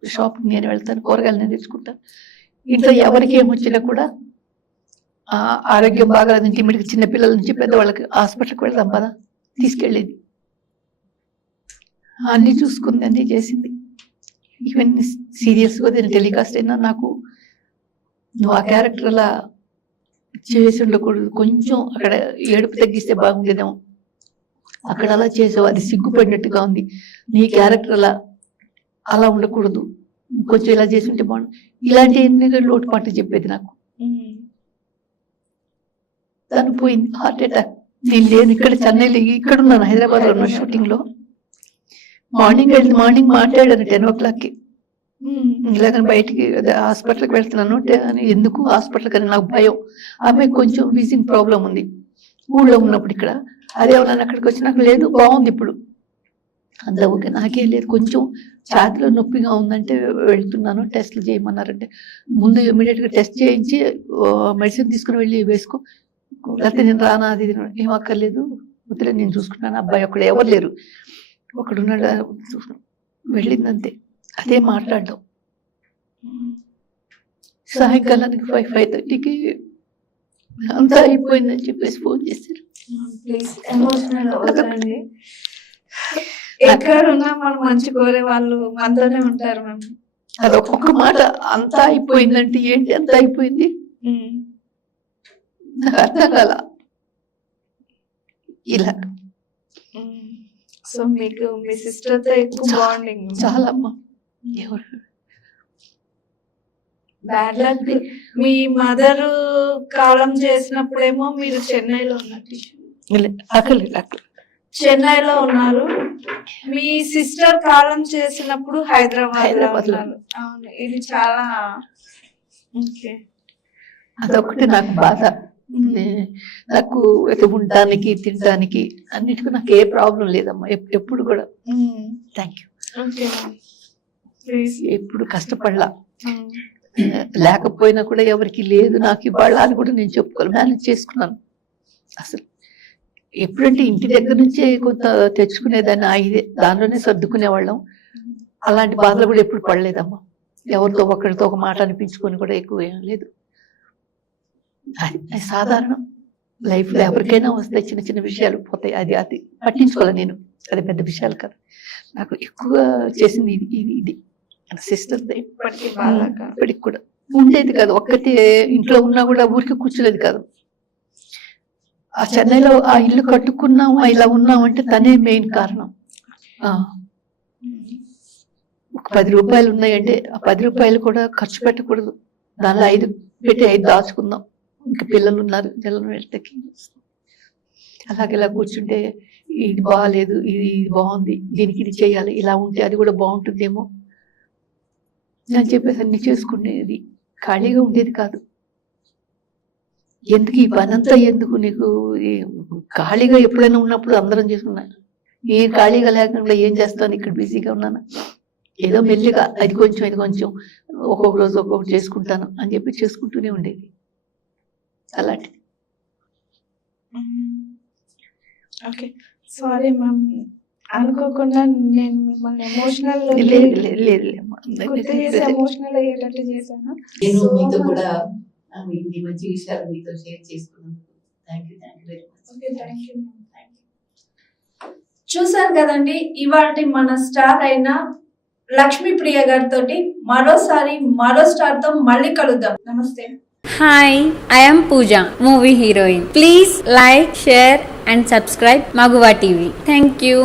షాప్కి నేను వెళ్తాను, కూరగాయలు నేను తెచ్చుకుంటాను. ఇంట్లో ఎవరికి ఏమొచ్చినా కూడా ఆరోగ్యం బాగాలేదంటే ఇమ్మడికి చిన్నపిల్లల నుంచి పెద్దవాళ్ళకి హాస్పిటల్కి వెళ్దాం కదా, తీసుకెళ్ళేది. అన్నీ చూసుకుంది, అన్నీ చేసింది. ఈవెన్ సీరియల్స్ కూడా టెలికాస్ట్ అయినా నాకు నువ్వు ఆ క్యారెక్టర్ అలా చేసి ఉండకూడదు, కొంచెం అక్కడ ఏడుపు తగ్గిస్తే బాగుండేదేమో, అక్కడ అలా చేసావు, అది సిగ్గుపడినట్టుగా ఉంది, నీ క్యారెక్టర్ అలా ఉండకూడదు, కొంచెం ఇలా చేసి ఉంటే బాగుండు, ఇలాంటి ఎన్ని లోటుపాట్లు చెప్పేది నాకు. తను పోయింది, హార్ట్ అటాక్. నేను లేను ఇక్కడ, చెన్నైలో ఇక్కడ ఉన్నాను, హైదరాబాద్లో ఉన్న షూటింగ్ లో. మార్నింగ్ మాట్లాడాను 10 o'clockకి, ఇలాగ బయటికి హాస్పిటల్కి వెళ్తున్నాను. ఎందుకు హాస్పిటల్ కానీ నాకు భయం, ఆమె కొంచెం వీజింగ్ ప్రాబ్లం ఉంది ఊళ్ళో ఉన్నప్పుడు. ఇక్కడ అదే ఎవరైనా అక్కడికి వచ్చి నాకు లేదు, బాగుంది ఇప్పుడు, అంత ఓకే, నాకేం లేదు, కొంచెం ఛాతీలో నొప్పిగా ఉందంటే వెళ్తున్నాను, టెస్ట్లు చేయమన్నారంటే ముందు ఇమీడియట్గా టెస్ట్ చేయించి మెడిసిన్ తీసుకుని వెళ్ళి వేసుకో, లేకపోతే నేను రానా, అది ఏం అక్కర్లేదు, వద్దులే నేను చూసుకున్నాను, అబ్బాయి అక్కడ ఎవరు లేరు, ఒకడున్నాడు, వెళ్ళిందంతే. అదే మాట్లాడడం. సాయంకాలానికి 5:30కి అంతా అయిపోయిందని చెప్పేసి ఫోన్ చేశారు. ఎక్కడున్నా మనం మంచి కోరే వాళ్ళు మనతోనే ఉంటారు మ్యామ్. అది ఒక్కొక్క మాట, అంతా అయిపోయిందంటే ఏంటి, అంతా అయిపోయింది నాకు అర్థం కాల. ఇలా సో మీకు మీ సిస్టర్ తో ఎక్కువ బాండింగ్? చాలా అమ్మా, ఎవరు బ్యాడ్ లక్. మీ మదర్ కాలం చేసినప్పుడేమో మీరు చెన్నైలో ఉన్నట్టు, అక్కడ చెన్నైలో ఉన్నారు. మీ సిస్టర్ కాలం చేసినప్పుడు హైదరాబాద్ లో ఉన్నారు. అవును, ఇది చాలా ఓకే. అదొకటి నాకు బాధ. నాకు ఉండటానికి తినడానికి అన్నిటికీ నాకు ఏ ప్రాబ్లం లేదమ్మా, ఎప్పుడు కూడా. Thank you. ఎప్పుడు కష్టపడలా, లేకపోయినా కూడా ఎవరికి లేదు నాకు ఇవాళ అని కూడా నేను చెప్పుకోవాలి, మేనేజ్ చేసుకున్నాను. అసలు ఎప్పుడంటే ఇంటి దగ్గర నుంచే కొంత తెచ్చుకునేదాన్ని, ఇదే దానిలోనే సర్దుకునేవాళ్ళం. అలాంటి బాధలు కూడా ఎప్పుడు పడలేదమ్మా. ఎవరితో ఒకరితో ఒక మాట అనిపించుకొని కూడా ఎక్కువ ఏం లేదు. అది సాధారణం లైఫ్లో ఎవరికైనా వస్తాయి, చిన్న చిన్న విషయాలు పోతాయి. అది పట్టించుకోవాలి నేను, అది పెద్ద విషయాలు కాదు. నాకు ఎక్కువ చేసింది ఇది సిస్టర్ ఇప్పటికి కూడా ఉండేది కాదు. ఒక్కతే ఇంట్లో ఉన్నా కూడా ఊరికి కూర్చోలేదు కాదు. ఆ చెన్నైలో ఆ ఇల్లు కట్టుకున్నాము, ఇలా ఉన్నాము అంటే తనే మెయిన్ కారణం. ఒక 10 రూపాయలు ఉన్నాయంటే ఆ 10 రూపాయలు కూడా ఖర్చు పెట్టకూడదు, దానిలో 5 పెట్టి 5 దాచుకుందాం. ఇంకా పిల్లలు ఉన్నారు, పిల్లలు వెళ్ళకి అలాగేలా కూర్చుంటే ఇది బాగాలేదు, ఇది బాగుంది, దీనికి ఇది చేయాలి, ఇలా ఉంటే అది కూడా బాగుంటుందేమో అని చెప్పేసి అన్ని చేసుకునేది. ఖాళీగా ఉండేది కాదు. ఎందుకు ఈ పనంతా, ఎందుకు నీకు ఖాళీగా ఎప్పుడైనా ఉన్నప్పుడు అందరం చేసుకున్నా, నేను ఖాళీగా లేకుండా ఏం చేస్తాను, ఇక్కడ బిజీగా ఉన్నాను, ఏదో మెల్లిగా అది కొంచెం ఒక్కొక్క రోజు ఒక్కొక్కటి చేసుకుంటాను అని చెప్పి చేసుకుంటూనే ఉండేది. అలాంటిది. ఓకే, సారీ మ్యామ్, అనుకోకుండా నేను మిమ్మల్ని ఎమోషనల్ ఎమోషనల్ అయ్యేటట్టు చేశాను. నేను మీతో కూడా ఈ మంచి విషయాలు మీతో షేర్ చేసుకున్నందుకు thank you very much. Okay, thank you. చూసారు కదండి, ఇవాళ మన స్టార్ అయిన లక్ష్మీప్రియ గారితో మరోసారి మరో స్టార్ తో మళ్ళీ కలుద్దాం. నమస్తే. Hi, I am Pooja, movie heroine. Please like, share and subscribe Maguva TV. Thank you.